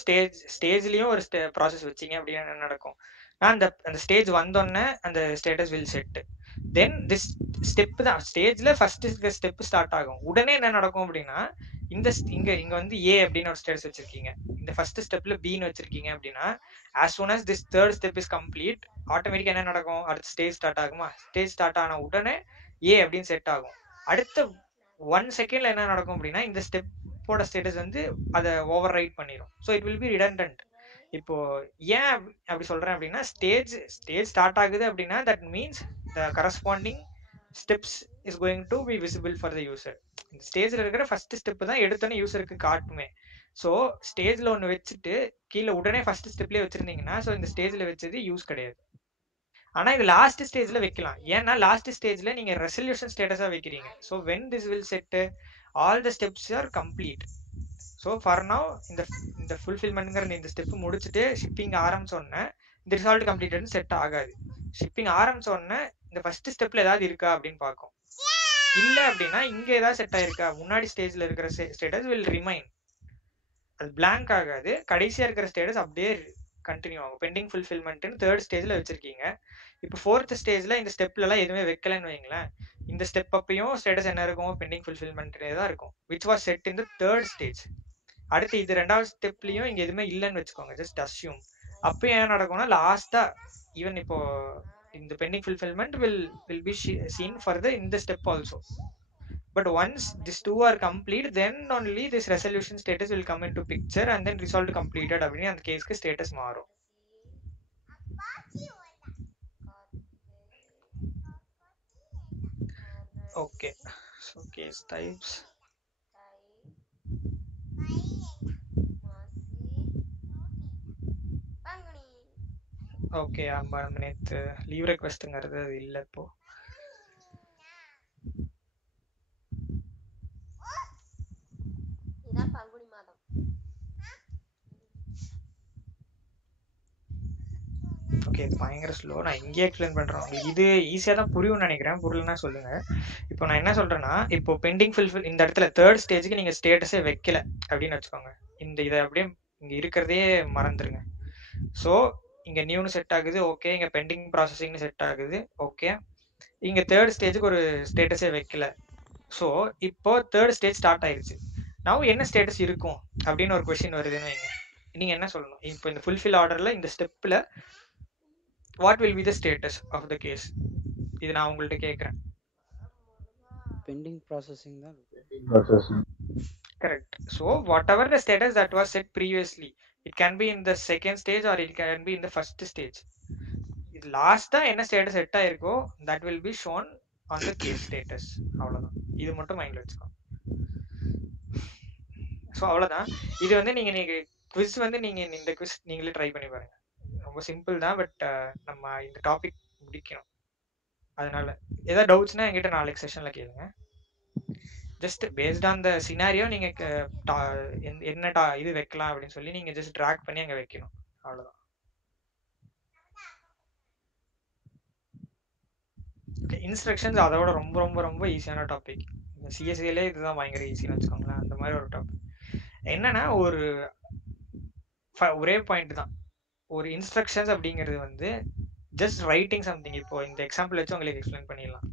ஸ்டேஜ்லயும் ஒரு ப்ராசஸ் வச்சீங்க அப்படின்னா என்ன நடக்கும், நான் அந்த ஸ்டேஜ் வந்தோடனே அந்த status will set. Then this step தான் ஸ்டேஜ்ல ஃபர்ஸ்ட் ஸ்டெப் ஸ்டார்ட் ஆகும். உடனே என்ன நடக்கும் அப்படின்னா இங்க இங்க வந்து ஏ அப்படின்னு ஒரு ஸ்டேட்டஸ் வச்சிருக்கீங்க, இந்த ஃபர்ஸ்ட் ஸ்டெப்ல பின்னு வச்சிருக்கீங்க அப்படின்னா as soon as this third step is complete ஆட்டோமேட்டிக்கா என்ன நடக்கும், அடுத்த ஸ்டேஜ் ஸ்டார்ட் ஆகுமா, ஸ்டேஜ் ஸ்டார்ட் ஆன உடனே ஏ அப்படின்னு செட் ஆகும். அடுத்த 1 செகண்ட்ல என்ன நடக்கும் அப்படின்னா இந்த ஸ்டெப்போட ஸ்டேட்டஸ் வந்து அதை ஓவர் ரைட் பண்ணிடும். So it will B redundant. இப்போ ஏன் அப்படி சொல்றேன் அப்படின்னா ஸ்டேஜ் ஸ்டார்ட் ஆகுது அப்படின்னா that means the corresponding steps is going to be visible for the user. இந்த ஸ்டேஜ்ல இருக்கிற ஃபர்ஸ்ட் ஸ்டெப் தான் எடுத்தோன்னே யூசருக்கு காட்டுமே. ஸோ ஸ்டேஜ்ல ஒன்று வச்சுட்டு கீழே உடனே ஃபர்ஸ்ட் ஸ்டெப்லேயே வச்சிருந்தீங்கன்னா ஸோ இந்த ஸ்டேஜ்ல வச்சது யூஸ் கிடையாது. ஆனா இது லாஸ்ட் ஸ்டேஜ்ல வைக்கலாம். ஏன்னா லாஸ்ட் ஸ்டேஜ்ல நீங்க ரெசல்யூஷன் ஸ்டேட்டஸா வைக்கிறீங்க. So when this will set all the steps R complete. So for now இந்த ஃபுல்ஃபில்மெண்ட்ங்கிற இந்த ஸ்டெப் முடிச்சுட்டு ஷிப்பிங் ஆரம்பிச்சோடனே இந்த ரிசால்ட் கம்ப்ளீட்டட்னு செட் ஆகாது. ஷிப்பிங் ஆரம்பிச்சோடனே இந்த ஃபர்ஸ்ட் ஸ்டெப்ல ஏதாவது இருக்கா அப்படின்னு பார்க்கும். இல்ல அப்படின்னா இங்க ஏதாவது செட் ஆயிருக்கா, முன்னாடி ஸ்டேஜ்ல இருக்கிற ஸ்டேட்டஸ் வில் ரிமைன், அது பிளாங்க் ஆகாது. கடைசியா இருக்கிற ஸ்டேட்டஸ் அப்படியே கண்டினியூ ஆகும். பெண்டிங் ஃபுல்ஃபில்மெண்ட்னு தேர்ட் ஸ்டேஜ்ல வச்சிருக்கீங்க. இப்போ ஃபோர்த் ஸ்டேஜ்ல இந்த ஸ்டெப்ல எல்லாம் எதுவுமே வைக்கலன்னு வைங்களேன், இந்த ஸ்டெப் அப்பையும் ஸ்டேட்டஸ் என்ன இருக்கும், பெண்டிங் ஃபுல்ஃபில்மெண்ட்லேயே தான் இருக்கும், which was set in the third stage. அடுத்து இது ரெண்டாவது ஸ்டெப்லயும் இங்க எதுவுமே இல்லைன்னு வச்சுக்கோங்க, ஜஸ்ட் அஸ்யூம். அப்போ என்ன நடக்கும்னா லாஸ்டா ஈவன் இப்போ இந்த pending fulfilment will be seen for the இந்த step also. But once these two are complete, then only this resolution status will come into picture and then resolved completed அப்படின்னு அந்த கேஸ்க்கு ஸ்டேட்டஸ் மாறும். Okay, so case types. Okay, நம்ம நேற்று leave ரெக்வெஸ்ட்டுங்கிறது அது இல்லை இப்போ. ஓகே, இது பயங்கர ஸ்லோ. நான் இங்கேயே எக்ஸ்பிளைன் பண்ணுறேன் உங்களுக்கு. இது ஈஸியாக தான் புரியும்னு நினைக்கிறேன். புரியலன்னா சொல்லுங்கள். இப்போ நான் என்ன சொல்கிறேன்னா, இப்போ பெண்டிங் ஃபுல்ஃபில் இந்த இடத்துல தேர்ட் ஸ்டேஜுக்கு நீங்கள் ஸ்டேட்டஸே வைக்கல அப்படின்னு வச்சுக்கோங்க. இதை அப்படியே இங்கே இருக்கிறதே மறந்துடுங்க. ஸோ இங்கே நியூன்னு செட் ஆகுது, ஓகே. இங்கே பெண்டிங் ப்ராசஸிங்னு செட் ஆகுது, ஓகே. இங்கே தேர்ட் ஸ்டேஜுக்கு ஒரு ஸ்டேட்டஸே வைக்கல. ஸோ இப்போ தேர்ட் ஸ்டேஜ் ஸ்டார்ட் ஆயிடுச்சு. நான் என்ன ஸ்டேட்டஸ் இருக்கும் அப்படின்னு ஒரு கொஸ்டின் வருதுன்னு வைங்க. நீங்கள் என்ன சொல்லணும்? இப்போ இந்த ஃபுல்ஃபில் ஆர்டரில் இந்த ஸ்டெப்பில் what will be the status of the case? இது நான் உங்கள்ட்ட கேக்குறேன். பெண்டிங் ப்ராசஸிங் தான் correct. So whatever the status that was set previously, it can be in the second stage or it can be in the first stage. இது லாஸ்டா என்ன status set ஆயிருக்கோ that will be shown on the case status. அவ்வளவுதான். இது மட்டும் மைண்ட்ல வச்சுக்கோ. So அவ்வளவுதான். இது வந்து நீங்க குவிஸ் வந்து நீங்க இந்த குவிஸ் நீங்களே ட்ரை பண்ணி பாருங்க. ரொம்ப சிம்பிள் தான். பட் நம்ம இந்த டாபிக் முடிக்கணும். அதனால ஏதாவது டவுட்ஸ்னா என்கிட்ட நாளைக்கு செஷன்ல கேளுங்க. Just paste on the scenario நீங்க என்ன இது வைக்கலாம் அப்படின்னு சொல்லி நீங்க ஜஸ்ட் ட்ராக் பண்ணி அங்க வைக்கணும். அவ்வளவுதான். ஓகே, இன்ஸ்ட்ரக்ஷன்ஸ் அதோட ரொம்ப ரொம்ப ரொம்ப ஈஸியான டாபிக். சிஎஸ்சிலே இதுதான் பயங்கர ஈஸின்னு வச்சுக்கோங்களேன். அந்த மாதிரி ஒரு டாபிக் என்னன்னா ஒரே பாயிண்ட் தான். ஒரு இன்ஸ்ட்ரக்ஷன்ஸ் அப்படிங்கிறது வந்து ஜஸ்ட் ரைட்டிங் சம்திங். இப்போ இந்த எக்ஸாம்பிள் வச்சு உங்களுக்கு எக்ஸ்பிளைன் பண்ணிடலாம்.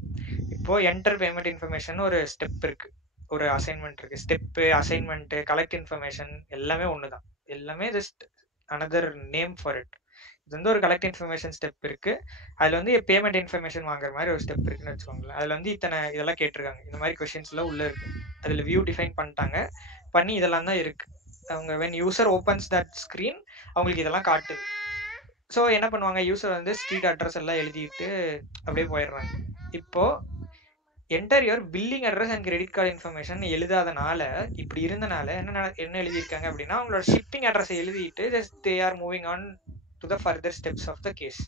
இப்போ என்டர் பேமெண்ட் இன்ஃபர்மேஷன் ஒரு ஸ்டெப் இருக்கு, ஒரு அசைன்மெண்ட் இருக்கு. ஸ்டெப்பு, அசைன்மெண்ட், கலெக்ட் இன்ஃபர்மேஷன் எல்லாமே ஒண்ணுதான். எல்லாமே just another name for it. இது வந்து ஒரு கலெக்ட் இன்ஃபர்மேஷன் ஸ்டெப் இருக்கு. அதுல வந்து பேமெண்ட் இன்ஃபர்மேஷன் வாங்குற மாதிரி ஒரு ஸ்டெப் இருக்குன்னு வச்சுக்கோங்களேன். அதுல வந்து இதெல்லாம் கேட்டிருக்காங்க. இந்த மாதிரி கொஸ்டின்ஸ் எல்லாம் உள்ள இருக்கு. அதுல வியூ டிஃபைன் பண்ணிட்டாங்க, பண்ணி இதெல்லாம் தான் இருக்கு. அவங்க when user opens that screen அவங்களுக்கு இதெல்லாம் காட்டுது. ஸோ என்ன பண்ணுவாங்க, யூசர் வந்து ஸ்ட்ரீட் அட்ரஸ் எல்லாம் எழுதிட்டு அப்படியே போயிடுறாங்க. இப்போ enter your billing address and credit card information எழுதாதனால, இப்படி இருந்தனால என்ன எழுதியிருக்காங்க அப்படின்னா, அவங்களோட ஷிப்பிங் அட்ரஸை எழுதிட்டு just they are moving on to the further steps of the case.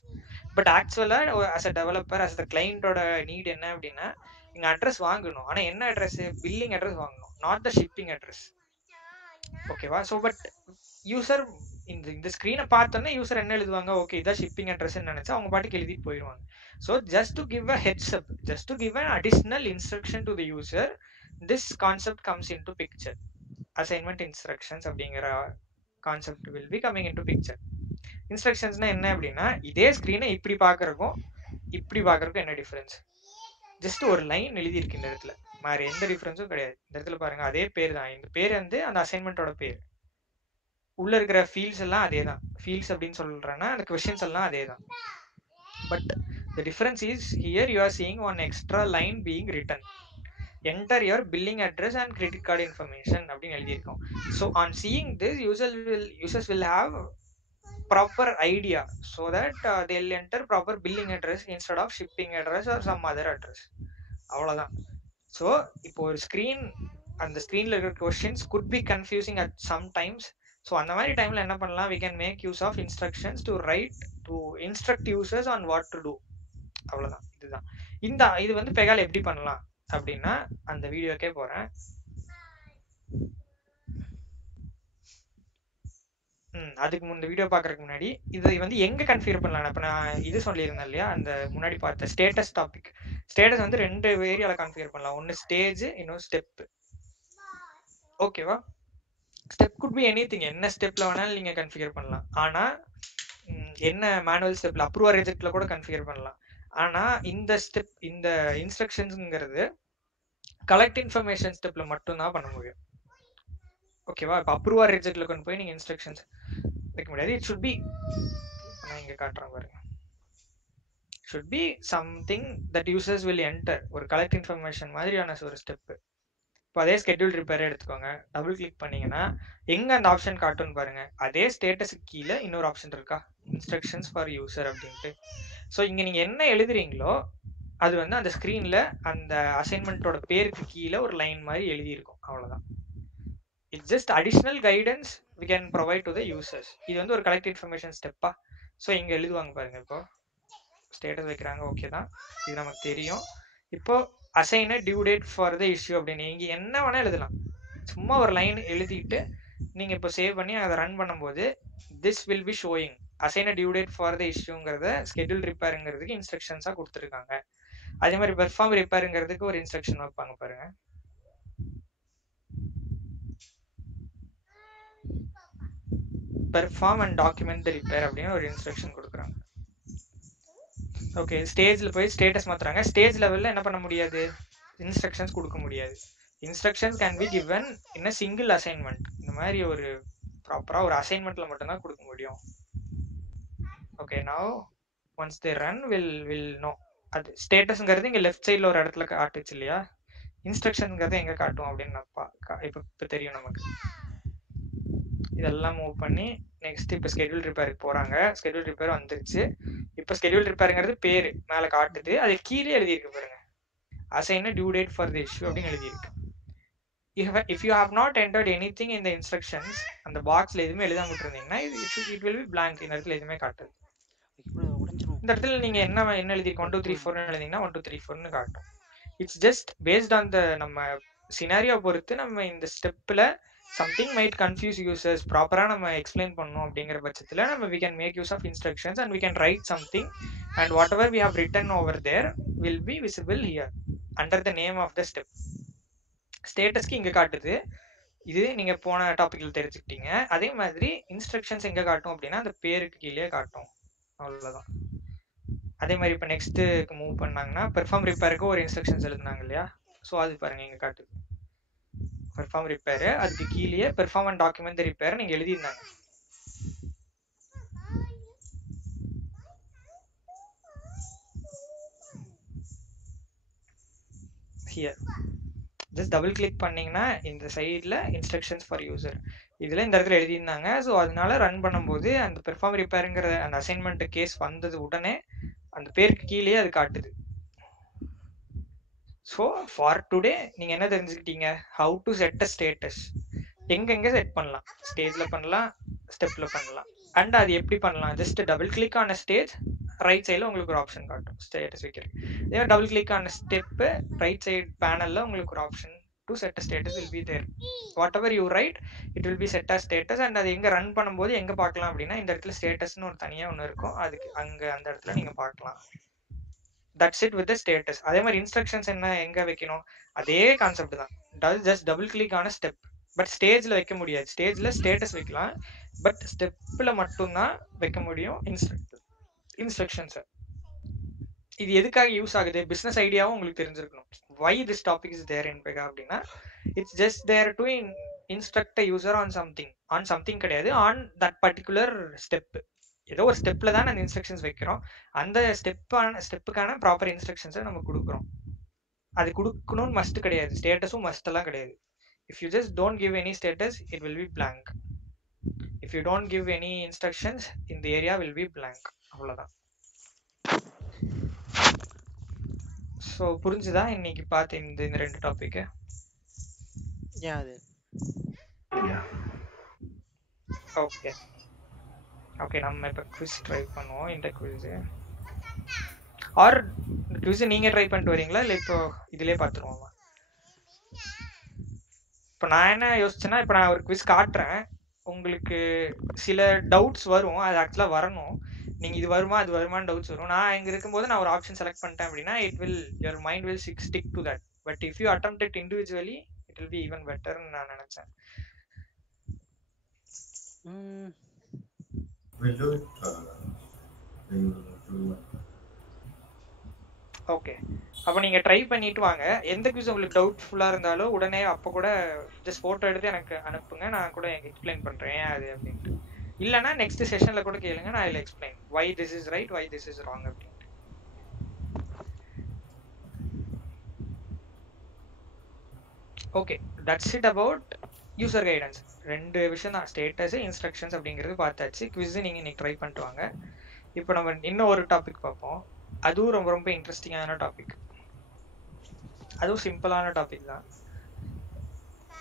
But ஆக்சுவலாக as a developer, as the கிளைண்டோட நீட் என்ன அப்படின்னா, இங்கே அட்ரஸ் வாங்கணும். ஆனால் என்ன அட்ரஸ்? பில்லிங் அட்ரஸ் வாங்கணும், நாட் த ஷிப்பிங் அட்ரஸ். ஓகேவா? ஸோ பட் யூசர் இந்த ஸ்க்ரீனை பார்த்தோன்னே யூசர் என்ன எழுதுவாங்க, ஓகே இதான் ஷிப்பிங் அட்ரஸ்ன்னு நினைச்சு அவங்க பாட்டுக்கு எழுதிட்டு போயிடுவாங்க. So just to give a heads up, just to give an additional instruction to the user, this concept comes into picture. Assignment instructions அப்படிங்கிற concept will be coming into picture. இன்ஸ்ட்ரக்ஷன்ஸ்னா என்ன அப்படின்னா, இதே ஸ்க்ரீனை இப்படி பார்க்கறக்கும் இப்படி பார்க்கறக்கும் என்ன difference? Just ஒரு லைன் எழுதியிருக்கு இந்த இடத்துல, வேற எந்த டிஃபரன்ஸும் கிடையாது. இந்த இடத்துல பாருங்க, அதே பேர் தான். இந்த பேர் வந்து அந்த அசைன்மெண்டோட பேர். உள்ள இருக்கிற ஃபீல்ட்ஸ் எல்லாம் அதே தான். ஃபீல்ட்ஸ் அப்படின்னு சொல்றேன்னா அந்த கொஸ்டின்ஸ் எல்லாம் அதே தான். But the difference is here you are seeing one extra line being written. Enter your billing address and credit card information அப்படின்னு எழுதியிருக்கோம். So on seeing this, users will have proper idea so that they'll enter proper billing address instead of shipping address or some other address. அவ்வளவுதான். So இப்போ ஒரு screen, அந்த ஸ்க்ரீன்ல இருக்கிற questions could be confusing at some times. So அந்த மாதிரி டைம்ல என்ன பண்ணலாம், we can make use of instructions to write to instruct users on what to do. அவ்வளவுதான். இதுதான் இது வந்து பெகால எப்படி பண்ணலாம் அப்படின்னா, அந்த வீடியோக்கே போறேன். அதுக்கு இந்த வீடியோ பாக்குறதுக்கு முன்னாடி இது வந்து எங்க கன்ஃபிகர் பண்ணலாம். இப்ப நான் இது சொல்லியிருந்தேன் இல்லையா, அந்த முன்னாடி பார்த்த ஸ்டேட்டஸ் டாபிக். ஸ்டேட்டஸ் வந்து 2 ஏரியால கன்ஃபிகர் பண்ணலாம். ஒன்னு ஸ்டேஜ், இன்னொரு ஸ்டெப். ஓகேவா? Step could be anything. என்ன ஸ்டெப்ல வேணாலும் நீங்க கன்ஃபிகர் பண்ணலாம். ஆனா என்ன மேனுவல் ஸ்டெப்ல அப்ரூவர் ரிஜெக்ட்ல கூட கன்ஃபிகர் பண்ணலாம். ஆனா இந்த ஸ்டெப், இந்த இன்ஸ்ட்ரக்ஷன்ஸ்ங்கிறது கலெக்ட் இன்ஃபர்மேஷன் ஸ்டெப்ல மட்டும் தான் பண்ண முடியும். ஓகேவா? இப்போ அப்ரூவ் ஆர் ரிஜெக்ட்ல கொண்டு போய் நீங்க இன்ஸ்ட்ரக்ஷன்ஸ் வைக்க முடியாது. இட் ஷுட் பி, நான் இங்க காட்டுறேன் பாருங்க, should be something that users will enter, ஒரு கலெக்ட் இன்ஃபர்மேஷன் மாதிரியான ஒரு ஸ்டெப். இப்போ அதே ஸ்கெட்யூல் ரிப்பேர் எடுத்துக்கோங்க. டபுள் கிளிக் பண்ணீங்கன்னா எங்க அந்த ஆப்ஷன் காட்டுன்னு பாருங்க. அதே ஸ்டேட்டஸுக்கு கீழே இன்னொரு ஆப்ஷன் இருக்கா, இன்ஸ்ட்ரக்ஷன்ஸ் ஃபார் யூசர் அப்படின்ட்டு. ஸோ இங்க நீங்க என்ன எழுதுறீங்களோ அது வந்து அந்த ஸ்க்ரீன்ல அந்த அசைன்மெண்ட்டோட பேருக்கு கீழே ஒரு லைன் மாதிரி எழுதியிருக்கும். அவ்வளவுதான். It's just additional guidance we can provide to the users. இது வந்து ஒரு கலெக்ட் இன்ஃபர்மேஷன் ஸ்டெப்பா. ஸோ இங்க எழுதுவாங்க பாருங்க, இப்போ ஸ்டேட்டஸ் வைக்கிறாங்க, ஓகே தான், இது நமக்கு தெரியும். இப்போ assign due date for the issue அப்படின்னு நீங்க என்ன வேணா எழுதலாம். சும்மா ஒரு லைன் எழுதிட்டு நீங்க இப்போ சேவ் பண்ணி அதை ரன் பண்ணும்போது this will be showing assign due date for the இஷ்யூங்கிறத ஸ்கெட்யூல் ரிப்பேருங்கிறதுக்கு இன்ஸ்ட்ரக்ஷன்ஸா கொடுத்துருக்காங்க. அதே மாதிரி பெர்ஃபார்ம் ரிப்பேருங்கிறதுக்கு ஒரு இன்ஸ்ட்ரக்ஷன் வைப்பாங்க பாருங்க. Perform and document the repair அப்படின்னு ஒரு இன்ஸ்ட்ரக்ஷன் கொடுக்குறாங்க. ஓகே, ஸ்டேஜ்ல போய் ஸ்டேட்டஸ் மாத்துறாங்க. ஸ்டேஜ் லெவல்ல என்ன பண்ண முடியாது, இன்ஸ்ட்ரக்ஷன்ஸ் கொடுக்க முடியாது. Instructions can be given in a single assignment. இந்த மாதிரி ஒரு ப்ராப்பரா ஒரு அசைன்மெண்ட்ல மட்டும் தான் கொடுக்க முடியும். Okay, now once they run will know. அது ஸ்டேட்டஸ்ங்கிறது இங்க லெஃப்ட் சைட்ல ஒரு இடத்துல காட்டுச்சு இல்லையா, இன்ஸ்ட்ரக்ஷன்ங்கிறது எங்க காட்டும் அப்படின்னு இப்போ தெரியும் நமக்கு. இதெல்லாம் மூவ் பண்ணி நெக்ஸ்ட் இப்போ ஸ்கெட்யூல் ரிப்பேருக்கு போறாங்க. ஸ்கெட்யூல் ரிப்பேர் வந்துருச்சு. இப்போ ஸ்கெட்யூல் ரிப்பேருங்கிறது பேரு மேல காட்டுது, அது கீழே எழுதியிருக்கு பாருங்க, assign due date for the issue அப்படின்னு எழுதியிருக்கு. If you have not entered anything in the instructions, அந்த பாக்ஸ்ல எதுவுமே எழுதாம விட்டுருந்தீங்கன்னா இட் வில் பி blank. இந்த இடத்துல எதுவுமே காட்டுது. உடஞ்சிரும். இந்த இடத்துல நீங்க என்ன எழுதிருக்க 1 2 3 4 எழுதிங்கன்னா 1 2 3 4 காட்டும். இட்ஸ் ஜஸ்ட் பேஸ்ட் ஆன் த நம்ம சினாரியோ பொறுத்து நம்ம இந்த ஸ்டெப்ல சம்திங் மைட் கன்ஃபியூஸ் யூசர்ஸ், ப்ராப்பரா நம்ம எக்ஸ்பிளைன் பண்ணணும் அப்படிங்கிற பட்சத்துல நம்ம we can make use of instructions and we can write something, and whatever we have written over there will be visible here under the name of the step. ஸ்டேட்டஸ்க்கு இங்க காட்டுது, இது நீங்க போன டாபிக்ல தெரிஞ்சுக்கிட்டீங்க. அதே மாதிரி இன்ஸ்ட்ரக்ஷன்ஸ் எங்க காட்டும் அப்படின்னா அந்த பேருக்கு கீழே காட்டும். அவ்வளவுதான். அதே மாதிரி இப்போ நெக்ஸ்ட் மூவ் பண்ணாங்கன்னா பெர்ஃபார்ம் ரிப்பேருக்கு ஒரு இன்ஸ்ட்ரக்ஷன்ஸ் எழுதுனாங்க இல்லையா, ஸோ அது பாருங்க இங்க காட்டுது பெர்ஃபார்ம் ரிப்பேர். அதுக்கு கீழே பெர்ஃபார்ம் அண்ட் டாக்குமெண்ட் ரிப்பேர் நீங்க எழுதியிருந்தாங்க. ஹியர் ஜஸ்ட் டபுள் கிளிக் பண்ணீங்கன்னா இந்த சைடில் இன்ஸ்ட்ரக்ஷன்ஸ் ஃபார் யூசர் இதில் இந்த இடத்துல எழுதியிருந்தாங்க. ஸோ அதனால ரன் பண்ணும்போது அந்த பெர்ஃபார்ம் ரிப்பேருங்கிற அந்த அசைன்மெண்ட் கேஸ் வந்தது உடனே அந்த பேருக்கு கீழே அது காட்டுது. ஸோ ஃபார் டுடே நீங்க என்ன தெரிஞ்சுக்கிட்டீங்க, how to set a status. எங்கெங்க செட் பண்ணலாம், ஸ்டேஜ்ல பண்ணலாம், ஸ்டெப்ல பண்ணலாம். அண்ட் அது எப்படி பண்ணலாம், ஜஸ்ட் டபுள் கிளிக் ஆன ஸ்டேஜ் ரைட் சைடில் உங்களுக்கு ஒரு ஆப்ஷன் காட்டும் ஸ்டேட்டஸ் வைக்கிறது. இதே டபுள் கிளிக் ஆன ஸ்டெப்பு ரைட் சைடு பேனல்ல உங்களுக்கு ஒரு option to set status will be there. Whatever you write it will be set a status. And அது எங்க ரன் பண்ணும்போது எங்க பார்க்கலாம் அப்படின்னா இந்த இடத்துல ஸ்டேட்டஸ்னு ஒரு தனியாக ஒன்று இருக்கும், அதுக்கு அங்க அந்த இடத்துல நீங்க பார்க்கலாம். That's it with status. அதே மாதிரி இன்ஸ்ட்ரக்ஷன்ஸ் என்ன எங்க வைக்கணும், அதே கான்செப்ட் தான். ஜஸ்ட் டபுள் கிளிக் ஆன ஸ்டெப். பட் ஸ்டேஜ்ல வைக்க முடியாது, ஸ்டேஜ்ல ஸ்டேட்டஸ் வைக்கலாம், பட் ஸ்டெப்ல மட்டும்தான் வைக்க முடியும் இன்ஸ்ட்ரக்ஷன்ஸ். இது எதுக்காக யூஸ் ஆகுது, பிசினஸ் ஐடியாவும் உங்களுக்கு தெரிஞ்சிருக்கணும். Why this topic is there in Pega அப்படின்னா it's just there to instruct user on something கிடையாது, ஆன் தட் பர்டிகுலர் ஸ்டெப். ஏதோ ஒரு ஸ்டெப்ல தான் அந்த இன்ஸ்ட்ரக்ஷன்ஸ் வைக்கிறோம், அந்த ஸ்டெப்புக்கான ப்ராப்பர் இன்ஸ்ட்ரக்ஷன்ஸை நம்ம கொடுக்குறோம். அது கொடுக்கணும்னு மஸ்ட் கிடையாது, ஸ்டேட்டஸும் மஸ்ட் எல்லாம் கிடையாது. If you just don't give any status it will be blank. If you don't give any instructions இந்த ஏரியா வில் பி blank. அவ்வளோதான். ஸோ புரிஞ்சுதா இன்னைக்கு பார்த்து இந்த ரெண்டு டாபிக்? ஓகே ஓகே, நம்ம இப்போ குவிஸ் ட்ரை பண்ணுவோம். இந்த குவிஸ் ஆர் குவிஸ் நீங்க ட்ரை பண்ணிட்டு வரீங்களா இல்லை இப்போ இதுலயே பார்த்துருவோமா? இப்போ நான் என்ன யோசிச்சேன்னா, இப்போ நான் ஒரு குவிஸ் காட்டுறேன், உங்களுக்கு சில டவுட்ஸ் வரும், அது ஆக்சுவலாக வரணும். நீங்கள் இது வருமா அது வருமானு டவுட்ஸ் வரும். நான் இங்கே இருக்கும்போது நான் ஒரு ஆப்ஷன் செலக்ட் பண்ணிட்டேன் அப்படின்னா your mind will stick to that. But if you attempt it individually it will be even பெட்டர்னு நான் நினச்சேன். We'll do it. ஓகே. அப்ப நீங்க ட்ரை பண்ணிட்டு வாங்க. எந்த குவிஸ் உங்களுக்கு டவுட்ஃபுல்லா இருந்தாலும் உடனே அப்ப கூட ஜஸ்ட் ஃபோட்டோ எடுத்து எனக்கு அனுப்புங்க. நான் கூட எக்ஸ்பிளைன் பண்றேன் ஏன் அது அப்படின்ட்டு. இல்லனா நெக்ஸ்ட் செஷன்ல கூட கேளுங்க. நான் I explain why this is right, why this is wrong அப்படின்ட்டு. Okay, that's it about user guidance. ரெண்டு விஷயம் தான், ஸ்டேட்டஸ், இன்ஸ்ட்ரக்ஷன்ஸ் அப்படிங்கிறது பார்த்தாச்சு. குவிஸ் நீங்க இன்னைக்கு ட்ரை பண்ணிட்டு வாங்க. இப்போ நம்ம இன்னும் ஒரு டாபிக் பார்ப்போம். அதுவும் ரொம்ப ரொம்ப இன்ட்ரெஸ்டிங்கான டாபிக். அதுவும் சிம்பிளான டாபிக் தான்,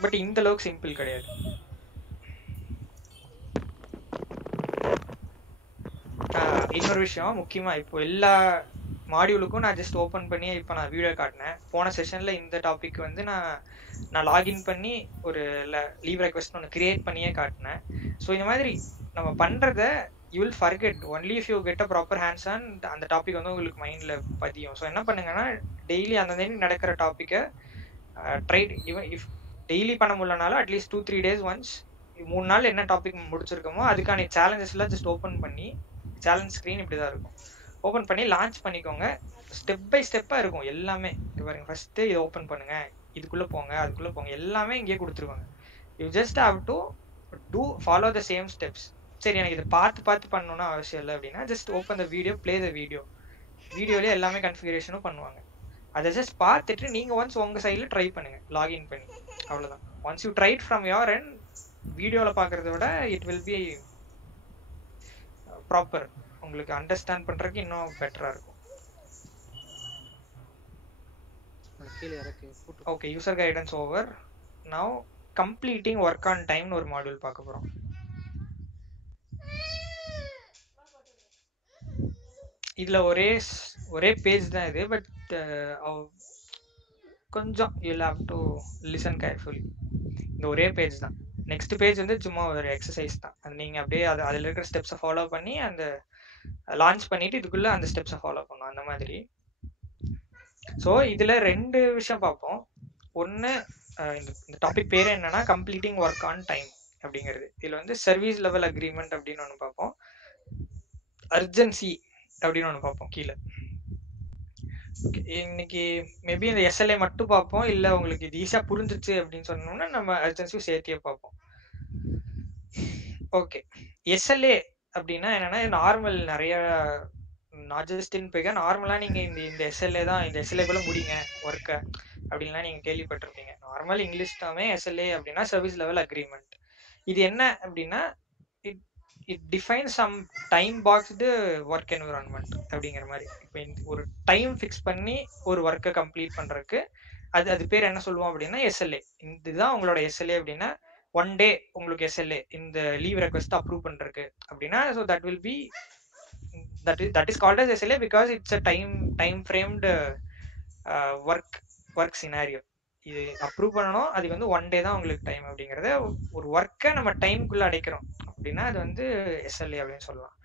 பட் இந்த அளவுக்கு சிம்பிள் கிடையாது. இன்னொரு விஷயம் முக்கியமா, இப்போ எல்லா மாடியூலுக்கும் நான் ஜஸ்ட் ஓப்பன் பண்ணி இப்போ நான் வீடியோ காட்டினேன். போன செஷன்ல இந்த டாபிக் வந்து நான் லாகின் பண்ணி ஒரு லீவ் ரெக்வெஸ்ட் ஒன்று கிரியேட் பண்ணியே காட்டினேன். ஸோ இந்த மாதிரி நம்ம பண்றத you will forget only if you get a proper hands on. அந்த டாபிக் வந்து உங்களுக்கு மைண்ட்ல பதியும். ஸோ என்ன பண்ணுங்கன்னா, டெய்லி அந்த நடக்கிற டாப்பிக்கை ட்ரை, ஈவன் இஃப் டெய்லி பண்ண முடியலனாலும் அட்லீஸ்ட் 2-3 days ஒன்ஸ் 3 நாள் என்ன டாபிக் முடிச்சிருக்கோமோ அதுக்கான சேலஞ்சஸ்லாம் ஜஸ்ட் ஓப்பன் பண்ணி, சேலஞ்ச் ஸ்க்ரீன் இப்படி தான் இருக்கும், ஓப்பன் பண்ணி லான்ச் பண்ணிக்கோங்க. ஸ்டெப் பை ஸ்டெப்பாக இருக்கும் எல்லாமே. பாருங்க, ஃபர்ஸ்ட்டு இதை ஓப்பன் பண்ணுங்க, இதுக்குள்ளே போங்க, அதுக்குள்ளே போங்க, எல்லாமே இங்கேயே கொடுத்துருவாங்க. You just have to follow the same steps. சரி, எனக்கு இதை பார்த்து பண்ணணும்னு அவசியம் இல்லை அப்படின்னா just open the video, play the video. வீடியோலேயே எல்லாமே கன்ஃபிகரேஷனும் பண்ணுவாங்க. அதை ஜஸ்ட் பார்த்துட்டு நீங்கள் ஒன்ஸ் உங்கள் சைடில் ட்ரை பண்ணுங்க, லாகின் பண்ணி. அவ்வளோதான். Once you tried from your end வீடியோவில் பார்க்குறத விட இட் வில் பி ப்ராப்பர். உங்களுக்கு அண்டர்ஸ்டாண்ட் பண்ணுறதுக்கு இன்னும் பெட்டராக இருக்கும். Okay, user guidance over. Now completing work on டைம்னு ஒரு மாடியூல் பார்க்க போகிறோம். இதுல ஒரே பேஜ் தான் இது, பட் கொஞ்சம் you have to listen carefully. இந்த ஒரே பேஜ் தான். நெக்ஸ்ட் பேஜ் வந்து சும்மா ஒரு எக்ஸசைஸ் தான். அது நீங்க அப்படியே அதில் இருக்கிற ஸ்டெப்ஸை ஃபாலோ பண்ணி அந்த லான்ச் பண்ணிட்டு இதுக்குள்ள அந்த ஸ்டெப்ஸை ஃபாலோ பண்ணும், அந்த மாதிரி. ஸோ இதுல ரெண்டு விஷயம் பார்ப்போம். ஒன்று, இந்த டாபிக் பேர் என்னன்னா கம்ப்ளீட்டிங் ஒர்க் ஆன் டைம் அப்படிங்கிறது. இதுல வந்து சர்வீஸ் லெவல் அக்ரிமெண்ட் அப்படின்னு ஒன்று பார்ப்போம், அர்ஜென்சி அப்படின்னு ஒன்று பார்ப்போம் கீழே. இன்னைக்கு மேபி இந்த எஸ்எல்ஏ மட்டும் பார்ப்போம், இல்லை உங்களுக்கு இது ஈஸியாக புரிஞ்சிச்சு அப்படின்னு சொன்னோம்னா நம்ம அர்ஜென்சியும் சேர்த்தியே பார்ப்போம். ஓகே, எஸ்எல்ஏ அப்படின்னா என்னன்னா, நார்மல் நிறைய நாட் ஜஸ்ட் இன் Pega, நார்மலாக நீங்கள் இந்த எஸ்எல்ஏ தான், இந்த எஸ்எல்ஏக்குள்ள முடிங்க ஒர்க்கை அப்படின்லாம் நீங்கள் கேள்விப்பட்டிருப்பீங்க. நார்மல் இங்கிலீஷ் தாமே எஸ்எல்ஏ அப்படின்னா சர்வீஸ் லெவல் அக்ரிமெண்ட். இது என்ன அப்படின்னா, it defines some time boxed work environment அப்படிங்கிற மாதிரி. இப்போ ஒரு டைம் ஃபிக்ஸ் பண்ணி ஒரு ஒர்க்கை கம்ப்ளீட் பண்ணுறதுக்கு அது பேர் என்ன சொல்லுவோம் அப்படின்னா எஸ்எல்ஏ. இதுதான் உங்களோட எஸ்எல்ஏ அப்படின்னா, 1 day உங்களுக்கு எஸ்எல்ஏ இந்த லீவ் ரெக்வெஸ்ட் அப்ரூவ் பண்ணுறதுக்கு அப்படின்னா, so that will B that is called as SLA because it's a time framed work scenario. இது அப்ரூவ் பண்ணணும், அதுக்கு வந்து 1 day தான் உங்களுக்கு டைம். அப்படிங்கிறத ஒரு ஒர்க்கை நம்ம டைமுக்குள்ள அடைக்கிறோம் அப்படின்னா அது வந்து எஸ்எல்ஏ அப்படின்னு சொல்லலாம்.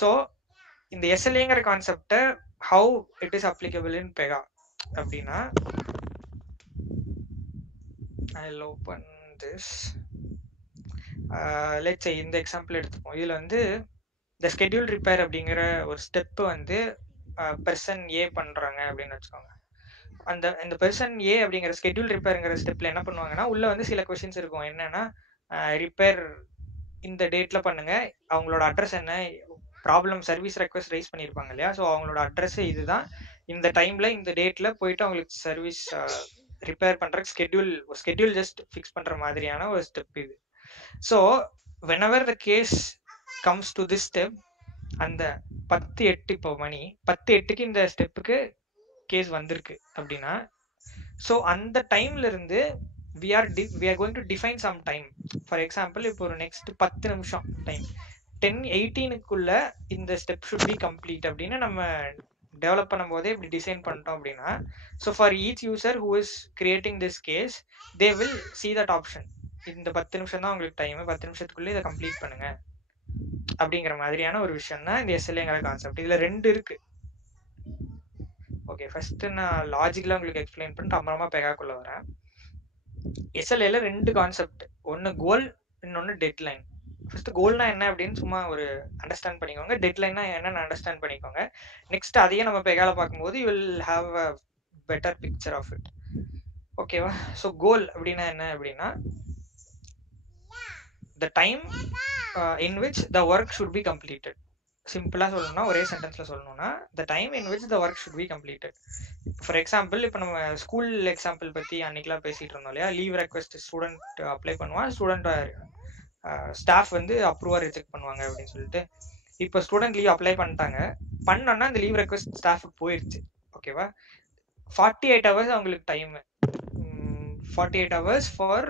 ஸோ இந்த எஸ்எல்ஏங்கிற கான்செப்டை how it is applicable in Pega அப்படின்னா, I'll open this. let's say இந்த எக்ஸாம்பிள் எடுத்துப்போம். இதில் வந்து இந்த ஸ்கெடியூல் ரிப்பேர் அப்படிங்கிற ஒரு ஸ்டெப்பு வந்து பெர்சன் ஏ பண்ணுறாங்க அப்படின்னு வச்சுக்கோங்க. அந்த பெர்சன் ஏ அப்படிங்கிற ஸ்கெடியூல் ரிப்பேருங்கிற ஸ்டெப்பில் என்ன பண்ணுவாங்கன்னா, உள்ளே வந்து சில கொஷின்ஸ் இருக்கும். என்னன்னா, ரிப்பேர் இந்த டேட்டில் பண்ணுங்க, அவங்களோட அட்ரஸ் என்ன, ப்ராப்ளம் சர்வீஸ் ரெக்வெஸ்ட் ரைஸ் பண்ணியிருப்பாங்க இல்லையா, ஸோ அவங்களோட அட்ரஸ் இதுதான், இந்த டைமில் இந்த டேட்டில் போயிட்டு அவங்களுக்கு சர்வீஸ் ரிப்பேர் பண்ணுறதுக்கு ஸ்கெடியூல் ஜஸ்ட் ஃபிக்ஸ் பண்ணுற மாதிரியான ஒரு ஸ்டெப் இது. So whenever the case comes to this step, அந்த 10:08 இப்போ மணி 10:08க்கு இந்த ஸ்டெப்புக்கு கேஸ் வந்திருக்கு அப்படின்னா, ஸோ அந்த டைம்ல இருந்து we are going to define some time. For example, இப்போ ஒரு நெக்ஸ்ட் 10 நிமிஷம் டைம் 10:18க்குள்ள இந்த ஸ்டெப் should be complete அப்படின்னு நம்ம டெவலப் பண்ணும் போதே இப்படி டிசைன் பண்ணிட்டோம் அப்படின்னா, so for each user who is creating this case, they will see that option. இந்த 10 நிமிஷம் தான் உங்களுக்கு டைம், 10 நிமிஷத்துக்குள்ளே இதை கம்ப்ளீட் பண்ணுங்க அப்படிங்கிற மாதிரியான ஒரு விஷயம் தான் இந்த எஸ்எல்ஏங்கிற கான்செப்ட். இதுல ரெண்டு இருக்கு. ஓகே, ஃபர்ஸ்ட் நான் லாஜிக்கலா உங்களுக்கு எக்ஸ்பிளைன் பண்ணிட்டு அப்புறமா பெகாக்குள்ள வரேன். எஸ்எல்ஏல ரெண்டு கான்செப்ட், ஒன்னு கோல், இன்னொன்னு டெட்லைன். ஃபர்ஸ்ட் கோல்னா என்ன அப்படின்னு சும்மா ஒரு அண்டர்ஸ்டாண்ட் பண்ணிக்கோங்க. டெட்லைன்னா என்னன்னு அண்டர்ஸ்டாண்ட் பண்ணிக்கோங்க. நெக்ஸ்ட் அதையே நம்ம பெகால பார்க்கும்போது you will have a better picture of it. ஓகேவா? ஸோ கோல் அப்படின்னா என்ன அப்படின்னா the time in which the work should be completed. சிம்பிளா சொல்லணும்னா, ஒரே சென்டென்ஸ்ல சொல்லணும்னா, the time in which the work should be completed. For example, இப்போ நம்ம ஸ்கூல் எக்ஸாம்பிள் பத்தி அன்னைக்கெல்லாம் பேசிட்டு இருந்தோம் இல்லையா? லீவ் ரெக்வெஸ்ட் ஸ்டூடெண்ட் அப்ளை பண்ணுவான், ஸ்டூடெண்ட் ஸ்டாஃப் வந்து அப்ரூவா ரிஜெக்ட் பண்ணுவாங்க அப்படின்னு சொல்லிட்டு. இப்போ ஸ்டூடெண்ட் லீவ் அப்ளை பண்ணிட்டாங்க, பண்ணோன்னா அந்த லீவ் ரெக்வெஸ்ட் ஸ்டாஃபுக்கு போயிருச்சு. ஓகேவா? 48 ஹவர்ஸ் அவங்களுக்கு டைம். 48 ஹவர்ஸ் ஃபார்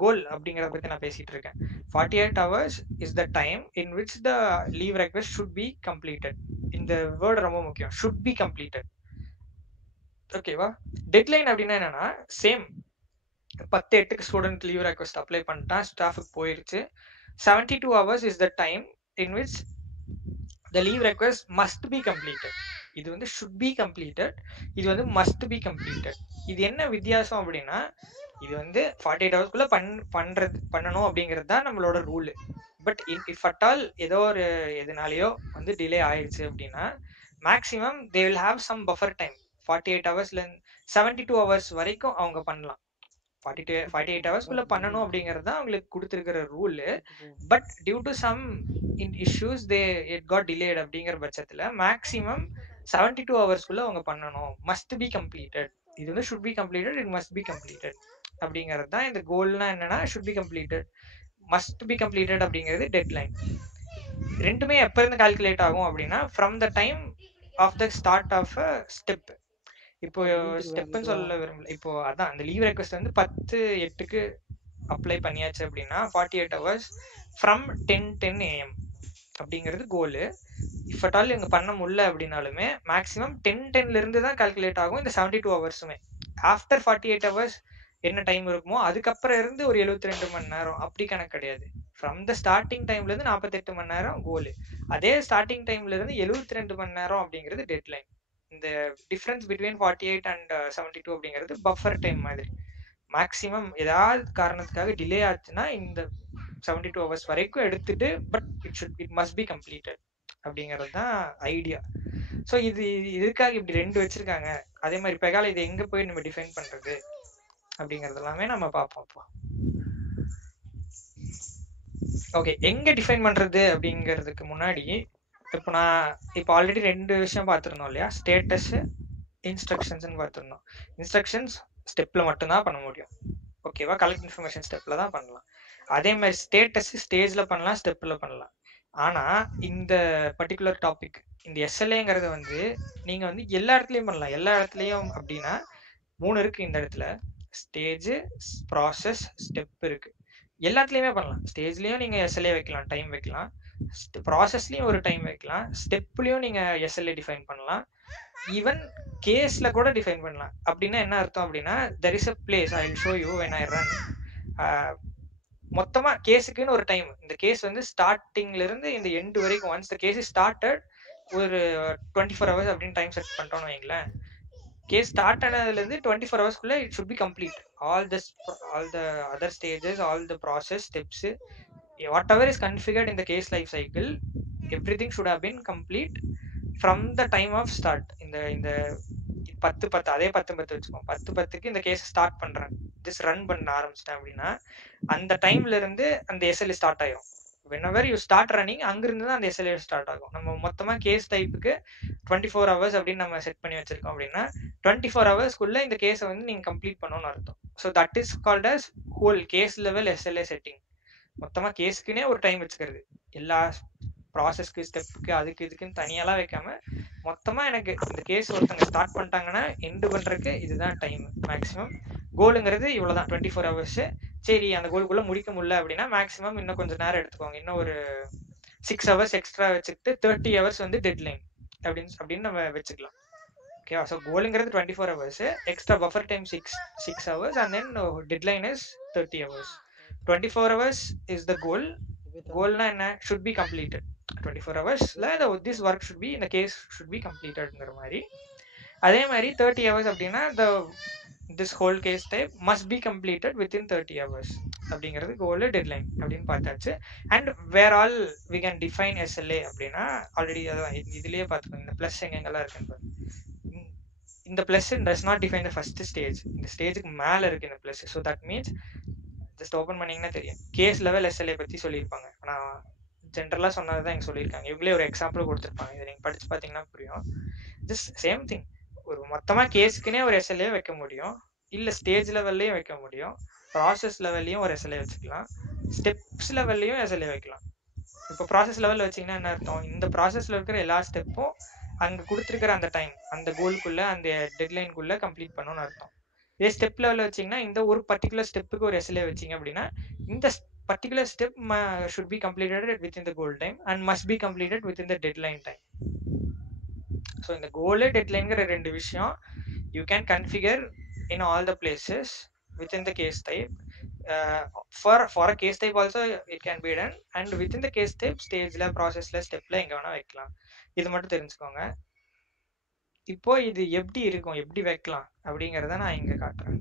கோல் அப்படிங்கிறத பத்தி நான் பேசிட்டு இருக்கேன். 48 hours is the time in which the leave request should be completed. இந்த வேர்டு ரொம்ப முக்கியம், ஷுட் பி கம்ப்ளீட்டட். ஓகேவா? டெட்லைன் அப்படின்னா என்னன்னா சேம். 10/8க்கு ஸ்டூடெண்ட் லீவ் ரெக்வெஸ்ட் அப்ளை பண்ணிட்டான், ஸ்டாஃபுக்கு போயிருச்சு. 72 hours is the time in which the leave request must be completed. இது வந்து ஷுட் பி கம்ப்ளீட்டட், இது வந்து மஸ்ட் பி கம்ப்ளீட்டட். இது என்ன வித்தியாசம் அப்படின்னா, இது வந்து 48 ஹவர்ஸ்க்குள்ள பண்ணணும் அப்படிங்கிறது தான் நம்மளோட rule. But if at all ஏதோ ஒரு எதுனாலயோ வந்து டிலே ஆயிடுச்சு அப்படின்னா, maximum they will have some buffer time. 48 ஹவர்ஸ்ல 72 ஹவர்ஸ் வரைக்கும் அவங்க பண்ணலாம். 48 ஹவர்ஸ்க்குள்ள பண்ணணும் அப்படிங்கிறது தான் அவங்களுக்கு கொடுத்துருக்கிற rule. But due to some issues they it got delayed அப்படிங்கிற பட்சத்துல மேக்ஸிமம் 72 ஹவர்ஸ்க்குள்ள அவங்க பண்ணணும், மஸ்ட் பி கம்ப்ளீட்டட். இது வந்து should be completed, it must be completed அப்படிங்கிறது தான் இந்த கோல்னா என்னன்னா should be completed, must be completed அப்படிங்கிறது டெட்லைன். ரெண்டுமே எப்ப இருந்து கால்குலேட் ஆகும் அப்படின்னா from the time of the start of a step. இப்போ ஸ்டெப்னு சொல்ல விரும்பல, இப்போ அதான் அந்த லீவ் ரெக்வெஸ்ட் வந்து 10/8க்கு அப்ளை பண்ணியாச்சு அப்படின்னா 48 ஹவர்ஸ் ஃப்ரம் 10:10 AM அப்படிங்கிறது கோலு. இஃப் அட் ஆல் இங்க பண்ண முடியல அப்படின்னாலுமே மேக்ஸிமம் 10:10ல இருந்து தான் கால்குலேட் ஆகும் இந்த 72 ஹவர்ஸுமே. ஆஃப்டர் 48 ஹவர்ஸ் என்ன டைம் இருக்குமோ அதுக்கப்புறம் இருந்து ஒரு 72 மணி நேரம் அப்படி கணக்கு கிடையாது. ஃப்ரம் த ஸ்டார்டிங் டைம்ல இருந்து 48 மணி நேரம் கோலு. அதே ஸ்டார்டிங் டைம்ல இருந்து 72 மணி நேரம் அப்படிங்கிறது டெட்லைன். இந்த டிஃபரன்ஸ் பிட்வீன் 48 அண்ட் 72 அப்படிங்கிறது பஃபர் டைம் மாதிரி. மேக்ஸிமம் ஏதாவது காரணத்துக்காக டிலே ஆச்சுன்னா இந்த 72 ஹவர்ஸ் வரைக்கும் எடுத்துட்டு but it must be completed அப்படிங்கிறது தான் ஐடியா. ஸோ இதுக்காக இப்படி ரெண்டு வச்சிருக்காங்க. அதே மாதிரி பெகால இதை எங்க போய் நம்ம டிஃபைன் பண்றது அப்படிங்கறது எல்லாமே நம்ம பார்ப்போம். இப்போ ஓகே, எங்க டிஃபைன் பண்றது அப்படிங்கிறதுக்கு முன்னாடி இப்போ ஆல்ரெடி ரெண்டு விஷயம் பார்த்துருந்தோம் இல்லையா? ஸ்டேட்டஸ், இன்ஸ்ட்ரக்ஷன்ஸ் பார்த்துருந்தோம். இன்ஸ்ட்ரக்ஷன்ஸ் ஸ்டெப்ல மட்டும்தான் பண்ண முடியும். ஓகேவா? கலெக்ட் இன்ஃபர்மேஷன் ஸ்டெப்ல தான் பண்ணலாம். அதே மாதிரி ஸ்டேட்டஸ் ஸ்டேஜ்ல பண்ணலாம், ஸ்டெப்ல பண்ணலாம். ஆனா இந்த பர்டிகுலர் டாபிக் இந்த எஸ்எல்ஏங்கிறது வந்து நீங்க வந்து எல்லா இடத்துலயும் பண்ணலாம். எல்லா இடத்துலயும் அப்படின்னா 3 இருக்கு இந்த இடத்துல. ஸ்டேஜ், ப்ராசஸ், ஸ்டெப் இருக்கு. எல்லாத்துலயுமே பண்ணலாம். ஸ்டேஜ்லயும் நீங்க எஸ்எல்ஏ வைக்கலாம், டைம் வைக்கலாம். ப்ராசஸ்லயும் ஒரு டைம் வைக்கலாம். ஸ்டெப்லயும் நீங்க எஸ்எல்ஏ டிஃபைன் பண்ணலாம். ஈவன் கேஸ்ல கூட டிஃபைன் பண்ணலாம். அப்படின்னா என்ன அர்த்தம் அப்படின்னா there is a place I will show you when I run. மொத்தமா கேஸுக்குன்னு ஒரு டைம். இந்த கேஸ் வந்து ஸ்டார்டிங்ல இருந்து இந்த எண்டு வரைக்கும் ஒன்ஸ் த கேஸ் ஸ்டார்டட் ஒரு 24 ஹவர்ஸ் அப்படின்னு டைம் செட் பண்ணிட்டோம்னு வைங்களேன். கேஸ் ஸ்டார்ட் ஆனதுல இருந்து 24 ஹவர்ஸ்க்குள்ள it should be complete all the other stages, all the process steps, whatever is configured in the case life cycle, everything should have been complete from the time of start. இந்த 10:10 அதே 10:10 வச்சுக்கோம். 10:10க்கு இந்த case start பண்றேன், just run பண்ண ஆரம்பிச்சிட்டேன் அப்படின்னா அந்த டைம்ல இருந்து அந்த எஸ்எல்ஏ ஸ்டார்ட் ஆயிரும். whenever you start running அங்கிருந்து தான் அந்த எஸ்எல்ஏ ஸ்டார்ட் ஆகும். நம்ம மொத்தமா கேஸ் டைப்புக்கு 24 ஹவர்ஸ் அப்படின்னு நம்ம செட் பண்ணி வச்சிருக்கோம் அப்படின்னா 24 ஹவர்ஸ்க்குள்ள இந்த கேஸை வந்து நீங்க கம்ப்ளீட் பண்ணணும்னு அர்த்தம். So that is called as whole case level SLA setting. மொத்தமா கேஸ்க்குனே ஒரு டைம் வச்சுக்கிறது. எல்லா ப்ராசஸ்க்கு, ஸ்டெப்புக்கு, அதுக்கு இதுக்குன்னு தனியாலாம் வைக்காம மொத்தமா எனக்கு இந்த கேஸ் ஒருத்தங்க ஸ்டார்ட் பண்ணிட்டாங்கன்னா எண்டு பண்றதுக்கு இதுதான் டைம் மேக்ஸிமம். கோலுங்கிறது இவ்வளவுதான், 24 ஹவர்ஸ். சரி, அந்த கோலுக்குள்ள முடிக்க முடியல அப்படின்னா மேக்ஸிமம் இன்னும் கொஞ்சம் நேரம் எடுத்துக்கோங்க, இன்னும் ஒரு 6 ஹவர்ஸ் எக்ஸ்ட்ரா வச்சுக்கிட்டு 30 ஹவர்ஸ் வந்து டெட்லைன் அப்படின்னு நம்ம வச்சுக்கலாம். ஓகேவா? ஸோ கோலுங்கிறது 24 hours, extra buffer time 6 hours and then deadline is 30 hours. 24 hours is the goal. கோல்னா என்ன? should be completed 24 ஹவர்ஸ்ல this work should be in the case should be completedங்கிற மாதிரி. அதே மாதிரி 30 ஹவர்ஸ் அப்படின்னா this whole case type must be completed within 30 hours. அப்படிங்கிறது கோல் deadline அப்படின்னு பார்த்தாச்சு. And where all we can define SLA அப்படின்னா ஆல்ரெடி அதான் இதுலயே பார்த்துக்கோங்க. இந்த பிளஸ் எங்கெங்கெல்லாம் இருக்குன்னு பாருங்க. இந்த plus does not define the first stage. இந்த ஸ்டேஜுக்கு மேல இருக்கு இந்த plus. So that means just open பண்ணீங்கன்னா தெரியும். கேஸ் லெவல் எஸ்எல்ஏ பத்தி சொல்லியிருப்பாங்க. ஆனால் ஜென்ரலா சொன்னதுதான் இங்க சொல்லியிருக்காங்க. இவங்களே ஒரு எக்ஸாம்பிள் கொடுத்துருப்பாங்க. இதை நீங்க படிச்சு பார்த்தீங்கன்னா புரியும். Just same thing. ஒரு மொத்தமா கேஸ்க்குனே ஒரு எஸ்எல்ஏ வைக்க முடியும், இல்ல ஸ்டேஜ் லெவல்லையும் வைக்க முடியும், ப்ராசஸ் லெவல்லையும் ஒரு எஸ்எல்ஏ வச்சுக்கலாம், ஸ்டெப்ஸ் லெவல்லையும் எஸ்எல்ஏ வைக்கலாம். இப்போ ப்ராசஸ் லெவல்ல வச்சீங்கன்னா என்ன அர்த்தம்? இந்த ப்ராசஸ்ல இருக்கிற எல்லா ஸ்டெப்பும் அங்க கொடுத்துருக்கிற அந்த டைம், அந்த கோலுக்குள்ள, அந்த டெட்லைனுக்குள்ள கம்ப்ளீட் பண்ணணும்னு அர்த்தம். இதே ஸ்டெப் லெவல்ல வச்சீங்கன்னா இந்த ஒரு பர்டிகுலர் ஸ்டெப்புக்கு ஒரு எஸ்எல்ஏ வச்சீங்க அப்படின்னா இந்த particular step should be completed within the goal time and must be completed within the deadline time. So இந்த கோலு டெட்லைன்கிற ரெண்டு விஷயம் you can configure in all the places within the case type. For a case type also it can be done, and within the case type stageல ப்ராசஸ்ல ஸ்டெப்ல எங்க வேணா வைக்கலாம். இது மட்டும் தெரிஞ்சுக்கோங்க. இப்போ இது எப்படி இருக்கும், எப்படி வைக்கலாம் அப்படிங்கிறத நான் இங்க காட்டுறேன்.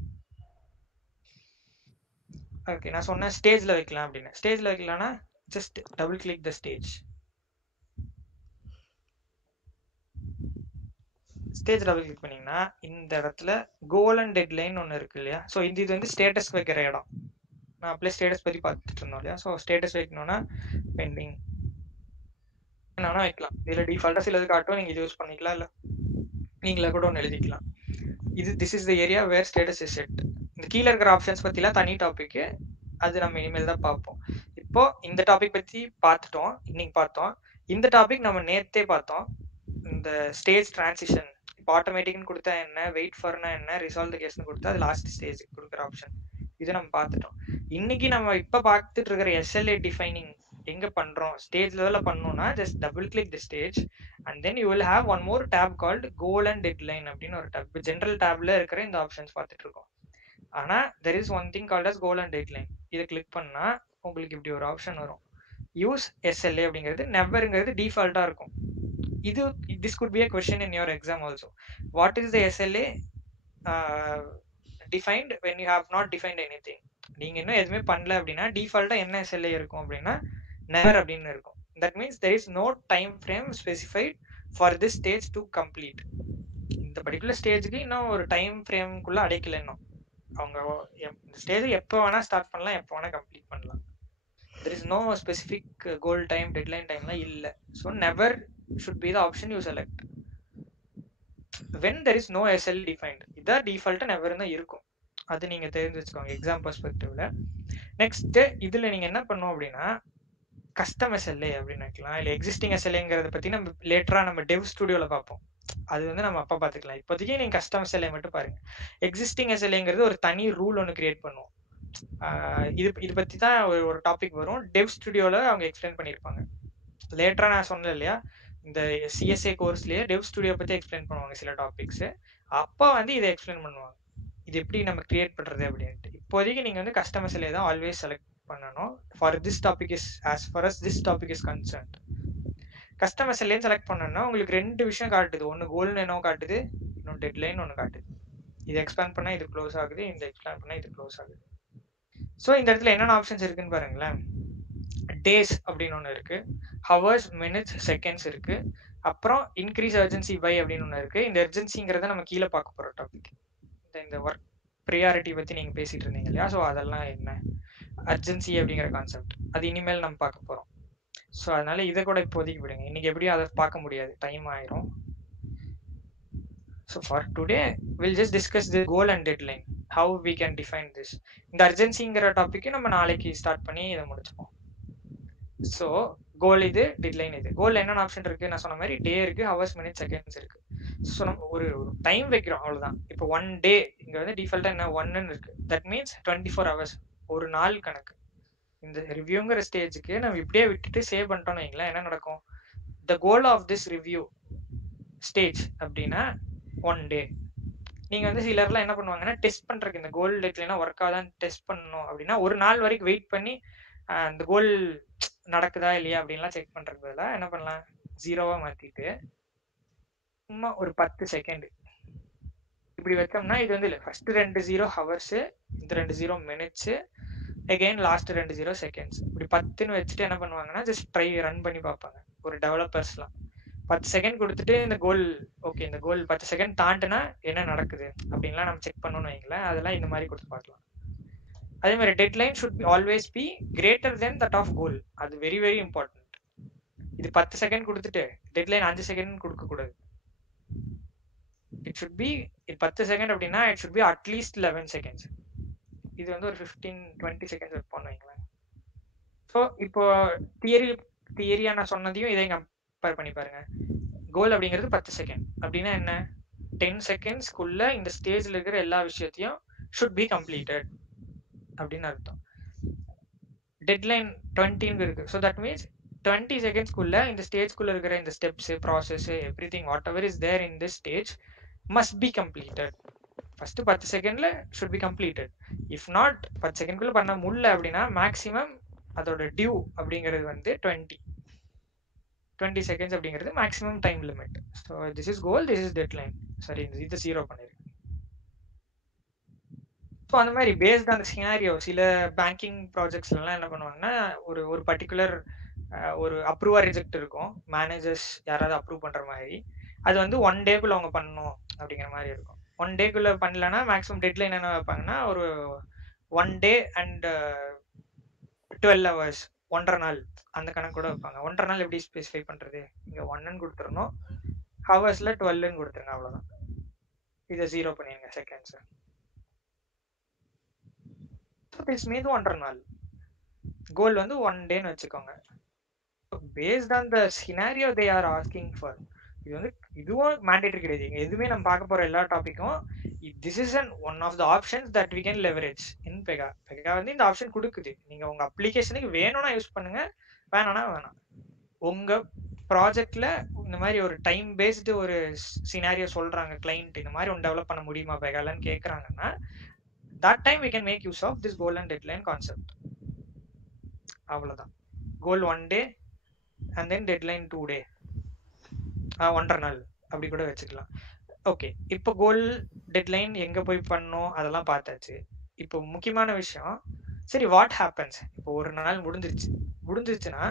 ஓகே, நான் சொன்னேன் ஸ்டேஜ்ல வைக்கலாம் அப்படின்னு. ஸ்டேஜ்ல வைக்கலாம்னா just double click the stage. Stage double click பண்ணீங்கன்னா இந்த இடத்துல கோல் அண்ட் டெட்லைன் ஒன்று இருக்கு இல்லையா? ஸோ இது வந்து ஸ்டேட்டஸ் வைக்கிற இடம். நான் அப்படியே ஸ்டேட்டஸ் பற்றி பார்த்துட்டு இருந்தோம் இல்லையா? ஸோ ஸ்டேட்டஸ் வைக்கணும்னா பெண்டிங் என்னன்னா வைக்கலாம். இதில் டிஃபால்ட்டாக சிலது காட்டும், நீங்கள் இது யூஸ் பண்ணிக்கலாம், இல்லை நீங்களே கூட ஒன்று எழுதிக்கலாம். இது this is the area where status is set. இந்த கீழே இருக்கிற ஆப்ஷன்ஸ் பற்றிலாம் தனி டாபிக், அது நம்ம இனிமேல் தான் பார்ப்போம். இப்போ இந்த டாபிக் பற்றி பார்த்துட்டோம், இன்னைக்கு பார்த்தோம். இந்த டாபிக் நம்ம நேற்றே பார்த்தோம். இந்த ஸ்டேஜ் டிரான்சிஷன், இப்போ ஆட்டோமேட்டிக்னு கொடுத்தா என்ன, வெயிட் ஃபார்னா என்ன, ரிசால்வ் த கேஸ்னு கொடுத்தா அது லாஸ்ட் ஸ்டேஜ் கொடுக்குற ஆப்ஷன். இது நம்ம பார்த்துட்டோம். இன்னைக்கு நம்ம இப்போ பார்த்துட்டு இருக்கிற எஸ்எல்ஏ டிஃபைனிங் எங்க பண்றோம், ஸ்டேஜ் லெவல்ல பண்ணோம்னா just double click the stage and then you will have one more tab called goal and deadline அப்படின்னு ஒரு டேப். ஜென்ரல் டேப்ல இருக்கிற இந்த ஆப்ஷன்ஸ் பார்த்துட்டு இருக்கோம். ஆனா there is one thing called as goal and deadline. இதை கிளிக் பண்ணா உங்களுக்கு இப்படி ஒரு ஆப்ஷன் வரும். யூஸ் எஸ்எல்ஏ அப்படிங்கிறது நெவர்ங்கிறது டிஃபால்ட்டா இருக்கும். இது this could be a question in your exam also. What is the SLA defined when you have not defined anything? நீங்க இன்னும் எதுவுமே பண்ணல அப்படின்னா டிஃபால்ட்டா என்ன எஸ்எல்ஏ இருக்கும் அப்படின்னா நெவர் அப்படின்னு இருக்கும். That means there is no time frame specified for this stage to complete. இந்த பர்டிகுலர் ஸ்டேஜுக்கு இன்னும் ஒரு டைம் ஃப்ரேம்குள்ள அடைக்கல. இன்னும் அவங்க இந்த ஸ்டேஜ் எப்போ வேணா ஸ்டார்ட் பண்ணலாம், எப்போ வேணா கம்ப்ளீட் பண்ணலாம். there is no specific goal time, deadline timeலாம் இல்லை. So never should be the option you select when there is no SL defined. இதான் டிஃபால்ட்டா நெவர் தான் இருக்கும். அது நீங்க தெரிஞ்சு வச்சுக்கோங்க எக்ஸாம் பெர்ஸ்பெக்டிவ்ல. நெக்ஸ்ட் இதுல நீங்க என்ன பண்ணும் அப்படின்னா கஸ்டம் எஸ்எல்ஏ அப்படின்னு வைக்கலாம், இல்லை எக்ஸிஸ்டிங் எஸ்எல்ஏங்கிறத பத்தி நம்ம லேட்டரா நம்ம டெவ் ஸ்டுடியோல பார்ப்போம். அது வந்து நம்ம அப்பா பார்த்துக்கலாம். இப்போதைக்கு நீங்க கஸ்டம் எஸ்எல்ஏ மட்டும் பாருங்க. எக்ஸிஸ்டிங் எஸ்எல்ஏங்கிறது ஒரு தனி ரூல் ஒன்று கிரியேட் பண்ணுவோம். இது பத்தி தான் ஒரு டாபிக் வரும் டெவ் ஸ்டுடியோல அவங்க எக்ஸ்பிளைன் பண்ணியிருப்பாங்க. லேட்டரா நான் சொன்னேன் இல்லையா, இந்த சிஎஸ்ஏ கோர்ஸ்லயே டெவ் ஸ்டுடியோ பத்தி எக்ஸ்பிளைன் பண்ணுவாங்க சில டாபிக்ஸ். அப்போ வந்து இதை எக்ஸ்பிளைன் பண்ணுவாங்க, இது எப்படி நம்ம கிரியேட் பண்றது அப்படின்ட்டு. இப்போதைக்கு நீங்க வந்து கஸ்டம் எஸ்எல்ஏ தான் ஆல்வேஸ் செலக்ட் பண்ணணும். For this topic is as for us this topic is concerned. Custom SLA select பண்ணணும்னா உங்களுக்கு ரெண்டு விஷயம் காட்டுது. ஒன்று கோல்னு என்ன காட்டுது, இன்னொன்று டெட்லைன் ஒன்று காட்டுது. இது எக்ஸ்பேண்ட் பண்ணா இது க்ளோஸ் ஆகுது, இந்த எக்ஸ்பேண்ட் பண்ணா இது க்ளோஸ் ஆகுது. ஸோ இந்த இடத்துல என்னென்ன ஆப்ஷன்ஸ் இருக்குன்னு பாருங்களேன். டேஸ் அப்படின்னு ஒன்று இருக்கு, ஹவர்ஸ், மினிட்ஸ், செகண்ட்ஸ் இருக்கு, அப்புறம் இன்க்ரீஸ் அர்ஜென்சி பை அப்படின்னு ஒன்று இருக்கு. இந்த அர்ஜென்சிங்கிறத நம்ம கீழே பார்க்க போறோம் டாபிக். இந்த ஒர்க் ப்ரியாரிட்டி பத்தி நீங்க பேசிட்டு இருந்தீங்க இல்லையா? ஸோ அதெல்லாம் என்ன அர்ஜென்சி அப்படிங்கிற கான்செப்ட், அது இனிமேல் நம்ம பார்க்க போறோம். ஸோ அதனால இதை கூட இப்போதைக்கு விடுங்க, இன்னைக்கு எப்படியும் அதை பார்க்க முடியாது, டைம் ஆயிரும். So for today we'll just discuss the goal and deadline, how we can define this. இந்த அர்ஜென்சிங்கிற டாபிக் நம்ம நாளைக்கு ஸ்டார்ட் பண்ணி இதை முடிச்சுப்போம். ஸோ கோல் இது, டெட்லைன் இது. கோல் என்னென்ன ஆப்ஷன் இருக்கு நான் சொன்ன மாதிரி, டே இருக்கு, ஹவர்ஸ், மினிட்ஸ், செகண்ட்ஸ் இருக்கு. ஸோ நம்ம ஒரு டைம் வைக்கிறோம் அவ்வளவுதான். இப்போ 1 day இங்க வந்து டிஃபால்ட்டா என்ன 1ன்னு இருக்கு. தட் மீன்ஸ் 24 hours, ஒரு நாள் கணக்கு. இந்த ரிவ்யூங்கிற ஸ்டேஜுக்கு நம்ம இப்படியே விட்டுட்டு சேவ் பண்ணிட்டோம்னு வைங்களேன், என்ன நடக்கும், the goal of this review stage அப்படின்னா 1 day. நீங்க வந்து சிலர்லாம் என்ன பண்ணுவாங்கன்னா டெஸ்ட் பண்றதுக்கு இந்த கோல் டெட்லைனா ஒர்க் ஆகுதான்னு டெஸ்ட் பண்ணணும் அப்படின்னா ஒரு நாள் வரைக்கும் வெயிட் பண்ணி அந்த கோல் நடக்குதா இல்லையா அப்படின்லாம் செக் பண்றதுக்கு பதிலாக என்ன பண்ணலாம், 0வா மாத்திட்டு சும்மா ஒரு 10 செகண்ட் இப்படி வச்சோம்னா இது வந்து இல்லை, ஃபர்ஸ்ட் 2 0 ஹவர்ஸ், இந்த 2 0 மினிட்ஸ், அகைன் லாஸ்ட் 2 செகண்ட்ஸ். இப்படி 10ன்னு வச்சுட்டு என்ன பண்ணுவாங்கன்னா ஜஸ்ட் ரன் பண்ணி பார்ப்பாங்க ஒரு டெவலப்பர்ஸ்லாம். 10 செகண்ட் கொடுத்துட்டு இந்த கோல், ஓகே இந்த கோல் 10 செகண்ட் தாண்டுனா என்ன நடக்குது அப்படின்லாம் நம்ம செக் பண்ணணும்னு வைங்களேன். அதெல்லாம் இந்த மாதிரி கொடுத்து பார்க்கலாம். அதே மாதிரி deadline should always be greater than that of goal. அது வெரி வெரி இம்பார்ட்டன்ட். இது 10 செகண்ட் கொடுத்துட்டு டெட்லைன் 5 செகண்ட் கொடுக்க கூடாது. இட் ஷுட் பி 10 செகண்ட் அப்படின்னா it should be at least 11 seconds. இது வந்து ஒரு 15-20 செகண்ட்ஸ் வைப்போம்னு வைங்களேன். ஸோ இப்போ தியரியா நான் சொன்னதையும் இதையும் கம்பேர் பண்ணி பாருங்க. கோல் அப்படிங்கிறது 10 செகண்ட் அப்படின்னா என்ன, 10 செகண்ட்ஸ்க்குள்ள இந்த ஸ்டேஜ்ல இருக்கிற எல்லா விஷயத்தையும் ஷுட் பி கம்ப்ளீட்டட் அப்படின்னு அர்த்தம். டெட்லைன் 20 இருக்கு. ஸோ தட் மீன்ஸ் 20 செகண்ட்ஸ்க்குள்ள இந்த ஸ்டேஜ்க்குள்ள இருக்கிற இந்த steps, process, everything whatever is there in this stage must be completed. First 10 செகண்ட்ல should be completed. If not 10 செகண்ட்குள்ள பண்ண முடியல அப்படின்னா மேக்ஸிமம் அதோட டியூ அப்படிங்கிறது வந்து 20 செகண்ட்ஸ் அப்படிங்கிறது maximum time limit. So this is goal, this is deadline. சரி, இது 0 பண்ணிருக்கு. ஸோ அந்த மாதிரி பேஸ்ட் ஆன் சினாரியோ சில பேங்கிங் ப்ராஜெக்ட்ஸ்லாம் என்ன பண்ணுவாங்கன்னா ஒரு ஒரு பர்டிகுலர் ஒரு அப்ரூவர் ரிஜெக்ட் இருக்கும். மேனேஜர்ஸ் யாராவது அப்ரூவ் பண்ற மாதிரி அது வந்து 1 டேக்குள்ள அவங்க பண்ணணும் அப்படிங்கிற மாதிரி இருக்கும். 1 டேக்குள்ள பண்ணலன்னா மேக்ஸிமம் டெட்லைன் என்ன வைப்பாங்கன்னா ஒரு 1 டே அண்ட் 12 hours, 1.5 நாள் அந்த கணக்கு கூட வைப்பாங்க. 1.5 நாள் எப்படி ஸ்பெசிஃபை பண்றது, இங்க 1ன்னு கொடுத்துடணும், ஹவர்ஸ்ல 12ன்னு கொடுத்துருங்க, அவ்வளவுதான். இதை 0 பண்ணிருங்க செகண்ட்ஸ். திஸ் மீன்ஸ் 1.5 நாள். கோல் வந்து 1 டேன்னு வச்சுக்கோங்க. Paste on the scenario they are asking for. இது வந்து இதுவும் மேண்டேட்டரி கிடையாது. எதுவுமே நம்ம பார்க்க போற எல்லா டாபிக்கும் this is one of the options that we can leverage in Pega. Pega வந்து இந்த ஆப்ஷன் கொடுக்குது. நீங்க உங்க அப்ளிகேஷனுக்கு வேணும்னா யூஸ் பண்ணுங்க, வேணாம்னா வேணாம். உங்க ப்ராஜெக்ட்ல இந்த மாதிரி ஒரு டைம் பேஸ்டு ஒரு சினாரியோ சொல்றாங்க கிளைண்ட், இந்த மாதிரி ஒன்று டெவலப் பண்ண முடியுமா பெகாலன்னு கேட்கறாங்கன்னா that time we can make use of this goal and deadline concept. அவ்வளவுதான். கோல் 1 day and then deadline 2 day, 1.5 நாள் அப்படி கூட வச்சுக்கலாம். ஓகே, இப்போ கோல் டெட்லைன் எங்க போய் பண்ணணும் அதெல்லாம் பார்த்தாச்சு. இப்போ முக்கியமான விஷயம், சரி வாட் ஹேப்பன்ஸ், இப்போ ஒரு நாள் முடிஞ்சிருச்சுன்னா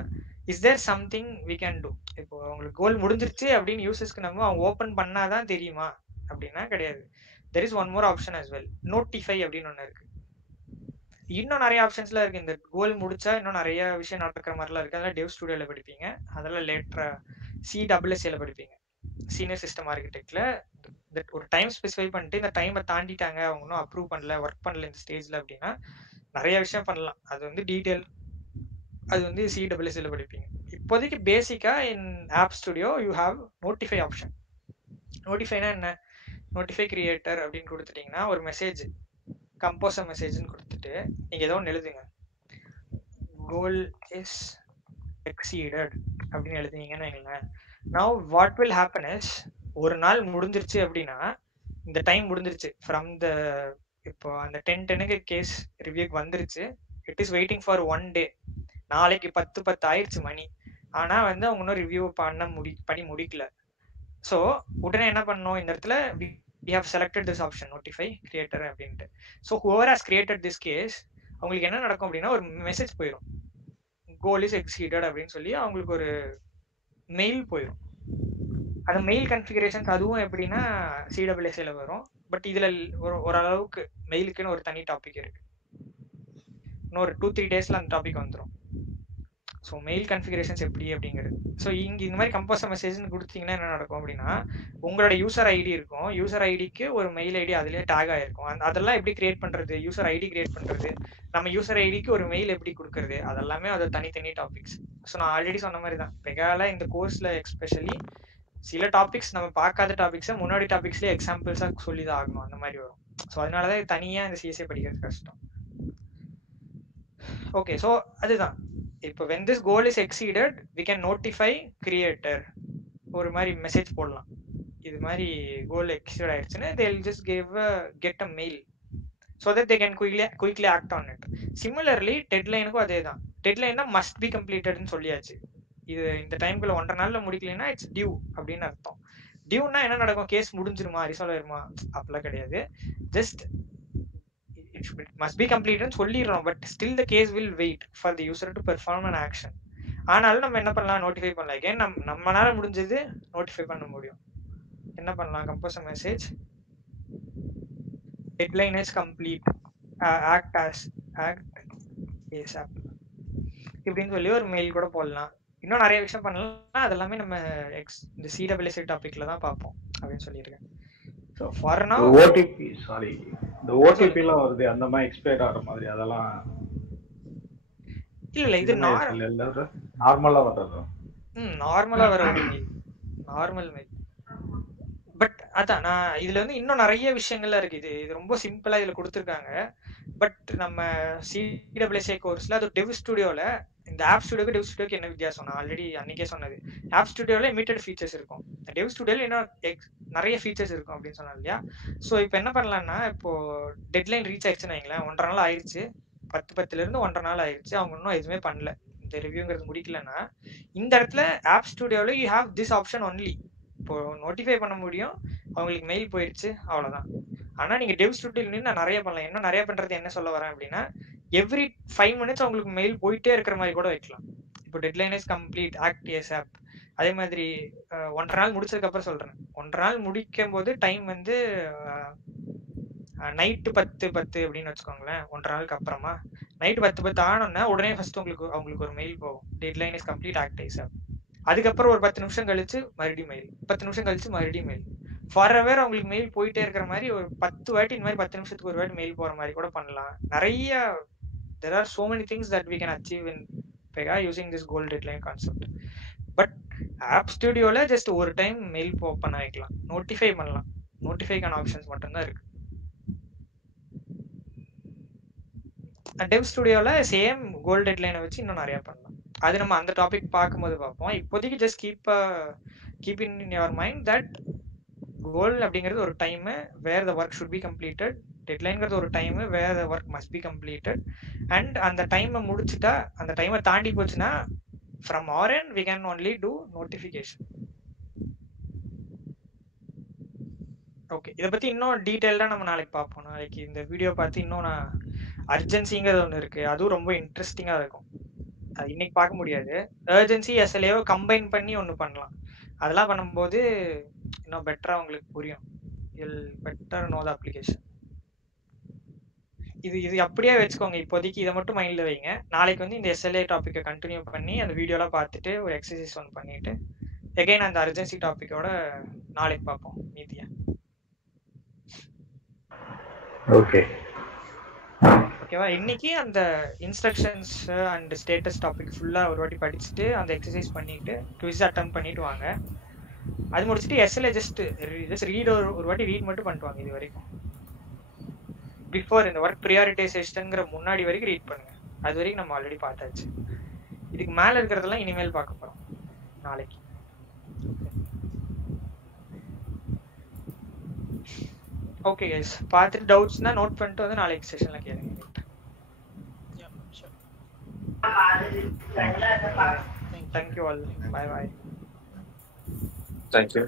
is there something we can do. இப்போ உங்களுக்கு கோல் முடிஞ்சிருச்சு அப்படின்னு யூசர்ஸ்க்கு நம்ம அவங்க ஓப்பன் பண்ணாதான் தெரியுமா அப்படின்னா கிடையாது. There is one more option as well, notify அப்படின்னு ஒன்று இருக்கு. இன்னும் நிறைய ஆப்ஷன்ஸ்லாம் இருக்கு. இந்த கோல் முடிச்சா இன்னும் நிறைய விஷயம் நடக்கிற மாதிரிலாம் இருக்கு. அதெல்லாம் டெவ் ஸ்டுடியோல படிப்பீங்க, அதெல்லாம் லேட்டரா CWSAல படிப்பீங்க, சீனியர் சிஸ்டம் ஆர்கிடெக்ட்ல. ஒரு டைம் ஸ்பெசிஃபை பண்ணிட்டு இந்த டைமை தாண்டிட்டாங்க, அவங்க இன்னும் அப்ரூவ் பண்ணல, ஒர்க் பண்ணல இந்த ஸ்டேஜ்ல அப்படின்னா நிறைய விஷயம் பண்ணலாம். அது வந்து டீடைல், அது வந்து CWSAல படிப்பீங்க. இப்போதைக்கு பேசிக்கா in app studio you have notify option. நோட்டிஃபைனா என்ன, நோட்டிஃபை கிரியேட்டர் அப்படின்னு கொடுத்துட்டீங்கன்னா ஒரு மெசேஜ், கம்போசர் மெசேஜ்னு கொடுத்துட்டு நீங்க ஏதோ ஒன்று எழுதுங்க, கோல் இஸ் எக்ஸீடட் அப்படின்னு எழுதுனீங்கன்னு வைங்களேன். Now what will happen is, ஒரு நாள் முடிஞ்சிருச்சு அப்படின்னா இந்த டைம் முடிஞ்சிருச்சு ஃப்ரம் த, இப்போ அந்த 10:10 கேஸ் ரிவ்யூக்கு வந்துருச்சு. இட் இஸ் வெயிட்டிங் ஃபார் 1 டே. நாளைக்கு 10:10 ஆயிடுச்சு மணி, ஆனா வந்து அவங்க இன்னும் ரிவ்யூ பண்ணி முடிக்கல. ஸோ உடனே என்ன பண்ணணும், இந்த இடத்துல we have selected this option notify creator அப்படின்ட்டு. So whoever has created this case அவங்களுக்கு என்ன நடக்கும் அப்படின்னா ஒரு மெசேஜ் போயிடும், கோல் இஸ் எக்ஸீடட் அப்படின்னு சொல்லி அவங்களுக்கு ஒரு மெயில் போயிடும். அந்த மெயில் கன்ஃபிகரேஷன்ஸ் அதுவும் எப்படின்னா CWSAல வரும். பட் இதுல ஓரளவுக்கு மெயிலுக்குன்னு ஒரு தனி டாபிக் இருக்கு. இன்னொரு 2-3 டேஸ்ல அந்த டாபிக் வந்துடும். ஸோ மெயில் கன்ஃபிகரேஷன்ஸ் எப்படி அப்படிங்கிறது. ஸோ இங்கே இந்த மாதிரி கம்போசர் மெசேஜ்னு கொடுத்தீங்கன்னா என்ன நடக்கும் அப்படின்னா உங்களோட யூசர் ஐடி இருக்கும், யூசர் ஐடிக்கு ஒரு மெயில் ஐடி அதுலேயே டேக் ஆகிருக்கும். அதெல்லாம் எப்படி கிரியேட் பண்ணுறது, யூசர் ஐடி கிரியேட் பண்ணுறது, நம்ம யூசர் ஐடிக்கு ஒரு மெயில் எப்படி கொடுக்கறது, அதெல்லாமே அது தனித்தனி டாபிக்ஸ். ஸோ நான் ஆல்ரெடி சொன்ன மாதிரி தான் பெகால இந்த கோர்ஸில் எஸ்பெஷலி சில டாபிக்ஸ் நம்ம பார்க்காத டாபிக்ஸை முன்னாடி டாபிக்ஸ்லேயே எக்ஸாம்பிள்ஸாக சொல்லி தான் ஆகணும், அந்த மாதிரி வரும். ஸோ அதனால தான் தனியாக இந்த CSA படிக்கிறது கஷ்டம். ஓகே, ஸோ அதுதான் இப்போ when this goal is exceeded we can notify creator, ஒரு மாதிரி மெசேஜ் போடலாம், இது மாதிரி கோல் எக்ஸீட் ஆயிடுச்சுன்னா they'll just get a mail so that they can quickly act on it. Similarly டெட்லைனுக்கும் அதே தான். டெட்லைன் தான் must be completed ன்னு சொல்லியாச்சு. இது இந்த டைம்குள்ள 1.5 நாள்ல முடிக்கலைன்னா இட்ஸ் டியூ அப்படின்னு அர்த்தம். டியூனா என்ன நடக்கும், கேஸ் முடிஞ்சிருமா, ரிசால்வ் ஆயிருமா, அப்படிலாம் கிடையாது. ஜஸ்ட் must be completed சொல்லிடுறோம், but still the case will wait for the user to perform an action. ஆனாலும் நம்ம என்ன பண்ணலாம், நோட்டிஃபை பண்ணலாம். again நம்மனால முடிஞ்சது நோட்டிஃபை பண்ண முடியும். என்ன பண்ணலாம், compose a message, deadline is complete, act ASAP இப்படின்னு சொல்லி ஒரு மெயில் கூட போடலாம். இன்னும் நிறைய விஷயம் பண்ணலாம். அது எல்லாமே நம்ம இந்த CWSA டாபிக்ல தான் பார்ப்போம் அப்படின்னு சொல்லியிருக்கேன். So for now OTP sorry இந்த ஓடிபிலாம் வருது அந்த மாதிரி எக்ஸ்பயர் ஆகிற மாதிரி அதெல்லாம் இல்ல இது நார்மலா வர்றது. நார்மலா வர ஒரு மெயில், நார்மல் மெயில். பட் அதான் நான் இதுல வந்து இன்னும் நிறைய விஷயங்கள்லாம் இருக்கு. இது ரொம்ப சிம்பிளா இதுல கொடுத்துருக்காங்க. பட் நம்ம CWSA கோர்ஸ்ல அது டெவ் ஸ்டுடியோல, இந்த ஆப் ஸ்டுடியோக்கு டெவ் ஸ்டுடியோக்கு என்ன வித்தியாசம் நான் ஆல்ரெடி அன்னைக்கே சொன்னது. ஆப் ஸ்டுடியோல லிமிட்டட் ஃபீச்சர்ஸ் இருக்கும், டெவ் ஸ்டுடியோல இன்னும் நிறைய ஃபீச்சர்ஸ் இருக்கும் அப்படின்னு சொன்னோம் இல்லையா. ஸோ இப்போ என்ன பண்ணலாம்னா, இப்போ டெட்லைன் ரீச் ஆயிடுச்சுன்னு வைங்களேன், 1.5 நாள் ஆயிடுச்சு, 10 1.5 நாள் ஆயிடுச்சு, அவங்க இன்னும் எதுவுமே பண்ணல, இந்த ரிவ்யூங்கிறது முடிக்கலன்னா, இந்த இடத்துல ஆப் ஸ்டுடியோல you have this option only. இப்போ நோட்டிஃபை பண்ண முடியும், அவங்களுக்கு மெயில் போயிடுச்சு, அவ்வளோதான். ஆனால் நீங்கள் டெவ் ஸ்டுடியோல நான் நிறைய பண்ணலாம். இன்னும் நிறைய பண்ணுறது என்ன சொல்ல வரேன் அப்படின்னா, எவ்ரி 5 மினிட்ஸ் அவங்களுக்கு மெயில் போயிட்டே இருக்கிற மாதிரி கூட வைக்கலாம். இப்போ deadline is complete, act ASAP. அதே மாதிரி 1.5 நாள் முடிச்சதுக்கு அப்புறம் சொல்றேன், 1.5 நாள் முடிக்கும் போது டைம் வந்து நைட்டு 10:10 அப்படின்னு வச்சுக்கோங்களேன். 1.5 நாளுக்கு அப்புறமா நைட்டு 10:10 ஆனோன்னா உடனே ஃபர்ஸ்ட் அவங்களுக்கு ஒரு மெயில் போகும், deadline is complete, act ASAP. அதுக்கப்புறம் ஒரு 10 நிமிஷம் கழிச்சு மறுபடியும் மெயில், 10 நிமிஷம் கழிச்சு மறுபடியும் மெயில். ஃபார்எவர் அவங்களுக்கு மெயில் போயிட்டே இருக்கிற மாதிரி ஒரு 10 வாட்டி இந்த மாதிரி 10 நிமிஷத்துக்கு ஒரு வாட்டி மெயில் போற மாதிரி கூட பண்ணலாம். நிறைய there are so many things that we can achieve in Pega using this goal deadline concept. But app ஸ்டுடியோல ஜஸ்ட் ஒரு டைம் மெயில் ஓப்பன் ஆகிக்கலாம், நோட்டிஃபை பண்ணலாம். நோட்டிஃபைக்கான ஆப்ஷன்ஸ் மட்டும்தான் இருக்கு. டெவ் ஸ்டுடியோல சேம் கோல் டெட்லைனை வச்சு இன்னும் நிறைய பண்ணலாம். அது நம்ம அந்த டாபிக் பார்க்கும்போது பார்ப்போம். இப்போதைக்கு just keep in your mind that goal அப்படிங்கிறது ஒரு time where the work should be completed, டெட்லைன்ங்கிறது ஒரு time where the work must be completed. And அந்த டைமை முடிச்சுட்டா, அந்த டைமை தாண்டி போச்சுன்னா from our end we can only do notification. Okay, இதை பத்தி இன்னும் டீட்டெயில்டா நம்ம நாளைக்கு பார்ப்போம். நாளைக்கு இந்த வீடியோ பார்த்து இன்னும் நான் அர்ஜென்சிங்கிறது ஒன்று இருக்கு, அதுவும் ரொம்ப இன்ட்ரெஸ்டிங்கா இருக்கும். அது இன்னைக்கு பார்க்க முடியாது. அர்ஜென்சி SLAவை கம்பைன் பண்ணி ஒன்று பண்ணலாம். அதெல்லாம் பண்ணும்போது இன்னும் பெட்டரா உங்களுக்கு புரியும். Better no the application. இது அப்படியே வச்சுக்கோங்க. இப்போதைக்கு இதை மட்டும் மைண்ட்ல வைங்க. நாளைக்கு வந்து இந்த SLA டாபிக்கை கண்டினியூ பண்ணி அந்த வீடியோலாம் பார்த்துட்டு ஒரு எக்ஸசைஸ் ஒன்று பண்ணிட்டு எகைன் அந்த அர்ஜென்சி டாபிக்கோட நாளைக்கு பார்ப்போம் மீதியா. ஓகேவா? இன்னைக்கு அந்த இன்ஸ்ட்ரக்ஷன்ஸ் அண்ட் ஸ்டேட்டஸ் டாபிக் ஃபுல்லா ஒரு வாட்டி படிச்சுட்டு அந்த எக்ஸசைஸ் பண்ணிட்டு குவிஸ் அட்டன் பண்ணிட்டு வாங்க. அது முடிச்சுட்டு SLA ஜஸ்ட் ரீட் ஒரு வாட்டி ரீட் மட்டும் பண்ணிட்டு வாங்க. இது வரைக்கும் பிஃபோர் இந்த ஒர்க் ப்ரியாரிட்டைசேஷன்ங்கிற முன்னாடி வரைக்கும் ரீட் பண்ணுங்க. அது வரைக்கும் நம்ம ஆல்ரெடி பார்த்தாச்சு. இதுக்கு மேல இருக்கிறதெல்லாம் இனிமேல் பார்க்க போறோம் நாளைக்கு. ஓகே கைஸ், பார்த்துட்டு டவுட்ஸ்னா நோட் பண்ணிட்டு வந்து நாளைக்கு செஷன்ல கேளுங்க. Thank you all. Bye bye. Thank you.